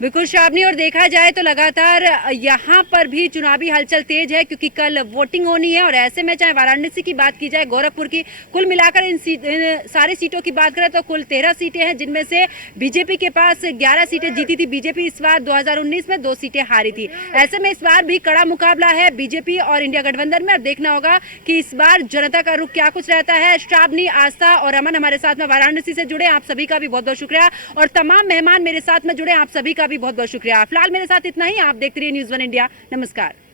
बिल्कुल श्रावणी, और देखा जाए तो लगातार यहाँ पर भी चुनावी हलचल तेज है, क्योंकि कल वोटिंग होनी है। और ऐसे में चाहे वाराणसी की बात की जाए, गोरखपुर की, कुल मिलाकर इन सारी सीटों की बात करें तो कुल 13 सीटें हैं, जिनमें से बीजेपी के पास 11 सीटें जीती थी। बीजेपी इस बार 2019 में 2 सीटें हारी थी। ऐसे में इस बार भी कड़ा मुकाबला है बीजेपी और इंडिया गठबंधन में। अब देखना होगा कि इस बार जनता का रुख क्या कुछ रहता है। श्रावणी, आस्था और अमन हमारे साथ में वाराणसी से जुड़े, आप सभी का भी बहुत बहुत शुक्रिया, और तमाम मेहमान मेरे साथ में जुड़े, आप सभी का भी बहुत बहुत शुक्रिया। फिलहाल मेरे साथ इतना ही। आप देखते रहिए न्यूज़ 1 इंडिया। नमस्कार।